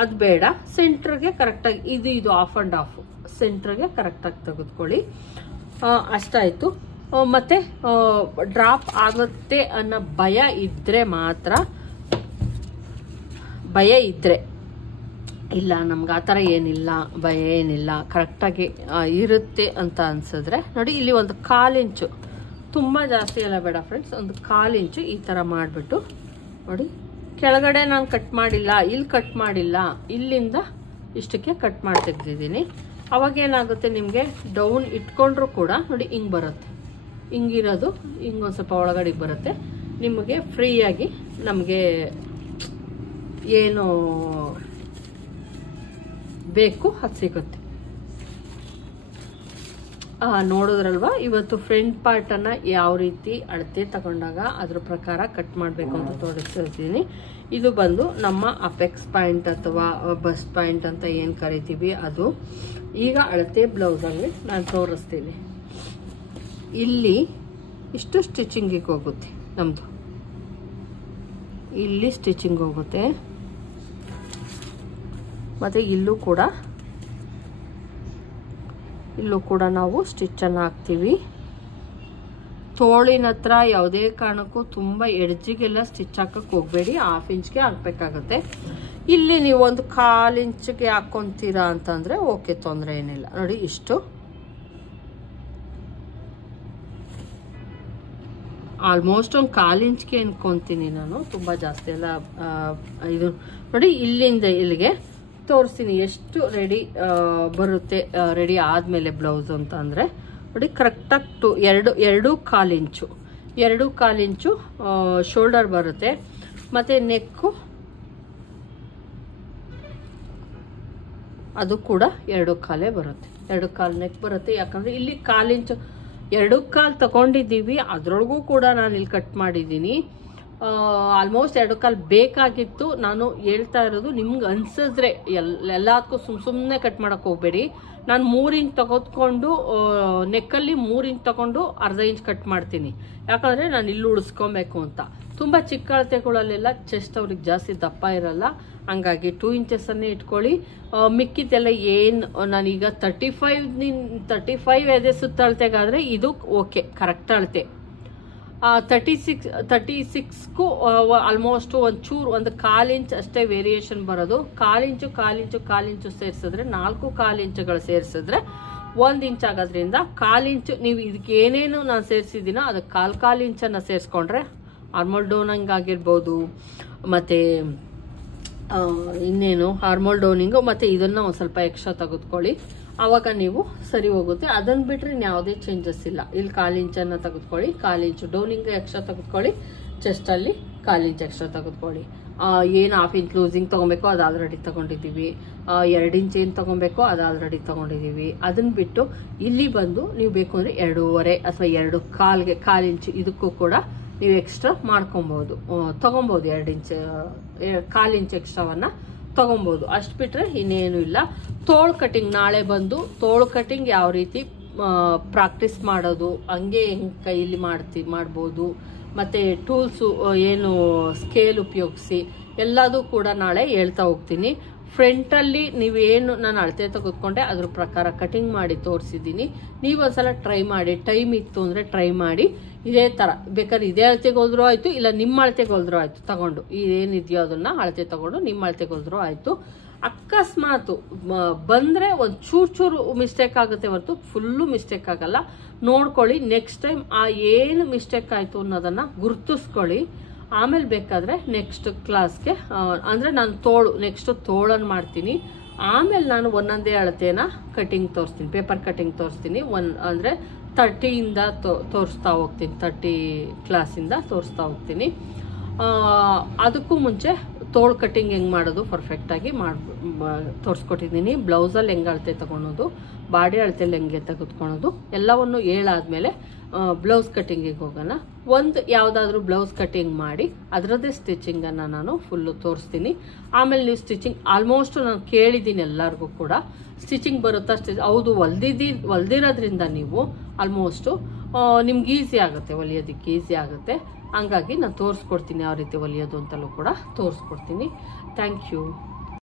ಅದು ಬೇಡ, ಸೆಂಟ್ರಿಗೆ ಕರೆಕ್ಟಾಗಿ ಇದು ಆಫ್ ಆ್ಯಂಡ್ ಆಫ್ ಸೆಂಟ್ರಿಗೆ ಕರೆಕ್ಟಾಗಿ ತೆಗೆದುಕೊಳ್ಳಿ. ಅಷ್ಟಾಯಿತು. ಮತ್ತು ಡ್ರಾಪ್ ಆಗುತ್ತೆ ಅನ್ನೋ ಭಯ ಇದ್ದರೆ ಮಾತ್ರ, ಭಯ ಇದ್ದರೆ, ಇಲ್ಲ ನಮ್ಗೆ ಆ ಥರ ಏನಿಲ್ಲ, ಭಯ ಏನಿಲ್ಲ, ಕರೆಕ್ಟಾಗಿ ಇರುತ್ತೆ ಅಂತ ಅನಿಸಿದ್ರೆ ನೋಡಿ, ಇಲ್ಲಿ ಒಂದು 1/4 ಇಂಚು, ತುಂಬ ಜಾಸ್ತಿ ಎಲ್ಲ ಬೇಡ ಫ್ರೆಂಡ್ಸ್, ಒಂದು 1/4 ಇಂಚು ಈ ಥರ ಮಾಡಿಬಿಟ್ಟು ನೋಡಿ, ಕೆಳಗಡೆ ನಾನು ಕಟ್ ಮಾಡಿಲ್ಲ, ಇಲ್ಲಿ ಕಟ್ ಮಾಡಿಲ್ಲ, ಇಲ್ಲಿಂದ ಇಷ್ಟಕ್ಕೆ ಕಟ್ ಮಾಡಿ ತೆಗೆದಿದ್ದೀನಿ. ಅವಾಗೇನಾಗುತ್ತೆ, ನಿಮಗೆ ಡೌನ್ ಇಟ್ಕೊಂಡ್ರೂ ಕೂಡ ನೋಡಿ ಹಿಂಗೆ ಬರುತ್ತೆ, ಹಿಂಗಿರೋದು ಹಿಂಗೊಂದು ಸ್ವಲ್ಪ ಒಳಗಡೆಗೆ ಬರುತ್ತೆ. ನಿಮಗೆ ಫ್ರೀಯಾಗಿ ನಮಗೆ ಏನು ಬೇಕು ಅದು ಸಿಗುತ್ತೆ. ನೋಡಿದ್ರಲ್ವಾ, ಇವತ್ತು ಫ್ರಂಟ್ ಪಾರ್ಟನ್ನು ಯಾವ ರೀತಿ ಅಳತೆ ತಗೊಂಡಾಗ ಅದ್ರ ಪ್ರಕಾರ ಕಟ್ ಮಾಡಬೇಕು ಅಂತ ತೋರಿಸ್ತಿದ್ದೀನಿ. ಇದು ಬಂದು ನಮ್ಮ ಅಪೆಕ್ಸ್ ಪಾಯಿಂಟ್ ಅಥವಾ ಬಸ್ಟ್ ಪಾಯಿಂಟ್ ಅಂತ ಏನು ಕರಿತೀವಿ ಅದು. ಈಗ ಅಳತೆ ಬ್ಲೌಸಲ್ಲಿ ನಾನು ತೋರಿಸ್ತೀನಿ. ಇಲ್ಲಿ ಇಷ್ಟು ಸ್ಟಿಚಿಂಗಿಗೆ ಹೋಗುತ್ತೆ ನಮ್ಮದು, ಇಲ್ಲಿ ಸ್ಟಿಚಿಂಗ್ ಹೋಗುತ್ತೆ. ಮತ್ತು ಇಲ್ಲೂ ಕೂಡ ನಾವು ಸ್ಟಿಚ್ಚನ್ನು ಹಾಕ್ತೀವಿ. ತೋಳಿನ ಹತ್ರ ಯಾವುದೇ ಕಾರಣಕ್ಕೂ ತುಂಬ ಎಡ್ಜಿಗೆಲ್ಲ ಸ್ಟಿಚ್ ಹಾಕಕ್ಕೆ ಹೋಗಬೇಡಿ, 1/2 ಇಂಚ್ಗೆ ಹಾಕಬೇಕಾಗುತ್ತೆ. ಇಲ್ಲಿ ನೀವು ಒಂದು 1/4 ಇಂಚ್ಗೆ ಹಾಕ್ಕೊತೀರಾ ಅಂತಂದರೆ ಓಕೆ, ತೊಂದರೆ ಏನಿಲ್ಲ. ನೋಡಿ ಇಷ್ಟು ಆಲ್ಮೋಸ್ಟ್ ಒಂದು 1/4 ಇಂಚ್ಗೆ ಅನ್ಕೊತೀನಿ ನಾನು, ತುಂಬ ಜಾಸ್ತಿ ಎಲ್ಲ. ಇದು ನೋಡಿ, ಇಲ್ಲಿಂದ ಇಲ್ಲಿಗೆ ತೋರಿಸ್ತೀನಿ ಎಷ್ಟು ರೆಡಿ ಬರುತ್ತೆ. ರೆಡಿ ಆದಮೇಲೆ ಬ್ಲೌಸ್ ಅಂತ ಅಂದರೆ ನೋಡಿ, ಕರೆಕ್ಟಾಗಿ 2.25 ಇಂಚು ಶೋಲ್ಡರ್ ಬರುತ್ತೆ. ಮತ್ತು ನೆಕ್ಕು ಅದು ಕೂಡ 2.25 ಬರುತ್ತೆ. 2.25 ನೆಕ್ ಬರುತ್ತೆ. ಯಾಕಂದರೆ ಇಲ್ಲಿ 1/4 ಇಂಚು 2.25 ತಗೊಂಡಿದ್ದೀವಿ, ಅದರೊಳಗೂ ಕೂಡ ನಾನು ಇಲ್ಲಿ ಕಟ್ ಮಾಡಿದ್ದೀನಿ. ಆಲ್ಮೋಸ್ಟ್ 2.25 ಬೇಕಾಗಿತ್ತು. ನಾನು ಹೇಳ್ತಾ ಇರೋದು ನಿಮ್ಗೆ ಅನ್ಸಿದ್ರೆ ಎಲ್ಲದಕ್ಕೂ ಸುಮ್ಮನೆ ಕಟ್ ಮಾಡೋಕ್ಕೆ ಹೋಗಬೇಡಿ. ನಾನು 3 ಇಂಚ್ ತೆಗೆದುಕೊಂಡು ನೆಕ್ಕಲ್ಲಿ 3 ಇಂಚ್ ತಗೊಂಡು 1/2 ಇಂಚ್ ಕಟ್ ಮಾಡ್ತೀನಿ. ಯಾಕಂದರೆ ನಾನು ಇಲ್ಲಿ ಉಳಿಸ್ಕೊಬೇಕು ಅಂತ. ತುಂಬ ಚಿಕ್ಕ ಅಳತೆಗಳಲ್ಲೆಲ್ಲ ಚೆಸ್ಟ್ ಅವ್ರಿಗೆ ಜಾಸ್ತಿ ದಪ್ಪ ಇರಲ್ಲ, ಹಂಗಾಗಿ 2 ಇಂಚಸ್ಸನ್ನೇ ಇಟ್ಕೊಳ್ಳಿ. ಮಿಕ್ಕಿದ್ದೆಲ್ಲ ಏನು ನಾನೀಗ 35 ಎದೆ ಸುತ್ತ ಅಳತೆಗಾದರೆ ಇದು ಓಕೆ, ಕರೆಕ್ಟ್ ಅಳತೆ. 36ಗೂ ಆಲ್ಮೋಸ್ಟ್ ಒಂಚೂರು ಒಂದು 1/4 ಇಂಚ್ ಅಷ್ಟೇ ವೇರಿಯೇಷನ್ ಬರೋದು. 1/4 ಇಂಚು ಸೇರಿಸಿದ್ರೆ 4.25 ಇಂಚುಗಳು ಸೇರಿಸಿದ್ರೆ 1 ಇಂಚ್ ಆಗೋದ್ರಿಂದ 1/4 ಇಂಚು ನೀವು ಇದಕ್ಕೆ ಏನೇನು ನಾನು ಸೇರಿಸಿದ್ದೀನೋ ಅದಕ್ಕೆ 1/4 ಇಂಚನ್ನು ಸೇರಿಸ್ಕೊಂಡ್ರೆ ಆರ್ಮೋಲ್ ಡೌನಿಂಗ್ ಆಗಿರ್ಬೋದು, ಮತ್ತು ಇನ್ನೇನು ಹಾರ್ಮೋಲ್ ಡೌನಿಂಗು, ಮತ್ತು ಇದನ್ನು ಒಂದು ಸ್ವಲ್ಪ ಎಕ್ಸ್ಟ್ರಾ ತೆಗೆದುಕೊಳ್ಳಿ, ಆವಾಗ ನೀವು ಸರಿ ಹೋಗುತ್ತೆ. ಅದನ್ನು ಬಿಟ್ಟರೆ ಯಾವುದೇ ಚೇಂಜಸ್ ಇಲ್ಲ. ಇಲ್ಲಿ 1/4 ಇಂಚನ್ನು ತೆಗೆದುಕೊಳ್ಳಿ, 1/4 ಇಂಚು ಡೌನಿಂಗ್ ಎಕ್ಸ್ಟ್ರಾ ತೆಗೆದುಕೊಳ್ಳಿ, ಚೆಸ್ಟಲ್ಲಿ 1/4 ಇಂಚ್ ಎಕ್ಸ್ಟ್ರಾ ತೆಗೆದುಕೊಳ್ಳಿ. ಏನು 1/2 ಇಂಚ್ ಲೂಸಿಂಗ್ ತೊಗೊಬೇಕೋ ಅದು ಆಲ್ರೆಡಿ ತೊಗೊಂಡಿದ್ದೀವಿ, 2 ಇಂಚ್ ಏನು ತೊಗೊಬೇಕೋ ಅದು ಆಲ್ರೆಡಿ ತೊಗೊಂಡಿದ್ದೀವಿ. ಅದನ್ನು ಬಿಟ್ಟು ಇಲ್ಲಿ ಬಂದು ನೀವು ಬೇಕು ಅಂದರೆ 2.5 ಅಥವಾ 2.25 ಇಂಚ್ ಇದಕ್ಕೂ ಕೂಡ ನೀವು ಎಕ್ಸ್ಟ್ರಾ ಮಾಡ್ಕೊಬೋದು, ತೊಗೊಬೋದು. 2 ಇಂಚ್ 1/4 ಇಂಚ್ ಎಕ್ಸ್ಟ್ರಾವನ್ನು ತೊಗೊಬೋದು. ಅಷ್ಟು ಬಿಟ್ಟರೆ ಇನ್ನೇನು ಇಲ್ಲ. ತೋಳು ಕಟಿಂಗ್ ನಾಳೆ ಬಂದು ತೋಳು ಕಟಿಂಗ್ ಯಾವ ರೀತಿ ಪ್ರಾಕ್ಟೀಸ್ ಮಾಡೋದು, ಹಂಗೆ ಹೆಂಗೆ ಕೈಯಲ್ಲಿ ಮಾಡ್ಬೋದು, ಮತ್ತು ಟೂಲ್ಸು ಏನು ಸ್ಕೇಲ್ ಉಪಯೋಗಿಸಿ ಎಲ್ಲದೂ ಕೂಡ ನಾಳೆ ಹೇಳ್ತಾ ಹೋಗ್ತೀನಿ. ಫ್ರಂಟಲ್ಲಿ ನೀವೇನು ನಾನು ಅಳತೆ ತೆಗೆದುಕೊಂಡೆ ಅದ್ರ ಪ್ರಕಾರ ಕಟಿಂಗ್ ಮಾಡಿ ತೋರಿಸಿದ್ದೀನಿ. ನೀವು ಒಂದ್ಸಲ ಟ್ರೈ ಮಾಡಿ, ಟೈಮ್ ಇತ್ತು ಅಂದರೆ ಟ್ರೈ ಮಾಡಿ. ಇದೇ ಥರ ಬೇಕಾದ್ರೆ ಇದೇ ಅಳತೆಗೆ ಹೋದ್ರೂ ಆಯಿತು, ಇಲ್ಲ ನಿಮ್ಮ ಅಳತೆಗೆ ಹೋದ್ರೂ ಆಯಿತು, ತಗೊಂಡು ಇದೇನಿದೆಯೋ ಅದನ್ನು ಅಳತೆ ತಗೊಂಡು ನಿಮ್ಮ ಅಳತೆಗೆ ಹೋದ್ರೂ ಆಯಿತು. ಅಕಸ್ಮಾತು ಬಂದರೆ ಒಂದು ಚೂರು ಮಿಸ್ಟೇಕ್ ಆಗುತ್ತೆ ಹೊರತು ಫುಲ್ಲು ಮಿಸ್ಟೇಕ್ ಆಗಲ್ಲ. ನೋಡ್ಕೊಳ್ಳಿ, ನೆಕ್ಸ್ಟ್ ಟೈಮ್ ಏನು ಮಿಸ್ಟೇಕ್ ಆಯಿತು ಅನ್ನೋದನ್ನು ಗುರ್ತಿಸ್ಕೊಳ್ಳಿ. ಆಮೇಲೆ ಬೇಕಾದರೆ ನೆಕ್ಸ್ಟ್ ಕ್ಲಾಸ್ಗೆ ಅಂದರೆ ನಾನು ನೆಕ್ಸ್ಟ್ ತೋಳನ್ನು ಮಾಡ್ತೀನಿ. ಆಮೇಲೆ ನಾನು ಒಂದೊಂದೇ ಅಳತೆನ ಕಟಿಂಗ್ ತೋರಿಸ್ತೀನಿ, ಪೇಪರ್ ಕಟಿಂಗ್ ತೋರಿಸ್ತೀನಿ. ಅಂದರೆ 30ಇಂದ ತೋರಿಸ್ತಾ ಹೋಗ್ತೀನಿ, 30 ಕ್ಲಾಸಿಂದ ತೋರಿಸ್ತಾ ಹೋಗ್ತೀನಿ. ಅದಕ್ಕೂ ಮುಂಚೆ ತೋಳು ಕಟಿಂಗ್ ಹೆಂಗೆ ಮಾಡೋದು ಪರ್ಫೆಕ್ಟಾಗಿ ತೋರಿಸ್ಕೊಟ್ಟಿದ್ದೀನಿ. ಬ್ಲೌಸಲ್ಲಿ ಹೆಂಗೆ ಅಳತೆ ತಗೊಳೋದು, ಬಾಡಿ ಅಳತೆಯಲ್ಲಿ ಹೆಂಗೆ ತೆಗೆದುಕೊಳೋದು ಎಲ್ಲವನ್ನು ಹೇಳಾದ್ಮೇಲೆ ಬ್ಲೌಸ್ ಕಟಿಂಗಿಗೆ ಹೋಗೋಣ. ಯಾವುದಾದ್ರೂ ಬ್ಲೌಸ್ ಕಟಿಂಗ್ ಮಾಡಿ ಅದರದ್ದೇ ಸ್ಟಿಚಿಂಗನ್ನು ನಾನು ಫುಲ್ಲು ತೋರಿಸ್ತೀನಿ. ಆಮೇಲೆ ನೀವು ಸ್ಟಿಚಿಂಗ್ ಆಲ್ಮೋಸ್ಟ್ ನಾನು ಕೇಳಿದ್ದೀನಿ ಎಲ್ಲರಿಗೂ ಕೂಡ ಸ್ಟಿಚಿಂಗ್ ಬರುತ್ತಾ, ಹೌದು ಹೊಲ್ದಿರೋದ್ರಿಂದ ನೀವು ಆಲ್ಮೋಸ್ಟು ನಿಮ್ಗೆ ಈಸಿ ಆಗುತ್ತೆ, ಹೊಲಿಯೋದಕ್ಕೆ ಈಸಿ ಆಗುತ್ತೆ. ಹಂಗಾಗಿ ನಾನು ತೋರಿಸ್ಕೊಡ್ತೀನಿ ಯಾವ ರೀತಿ ಹೊಲಿಯೋದು ಅಂತಲೂ ಕೂಡ ತೋರಿಸ್ಕೊಡ್ತೀನಿ. Thank you.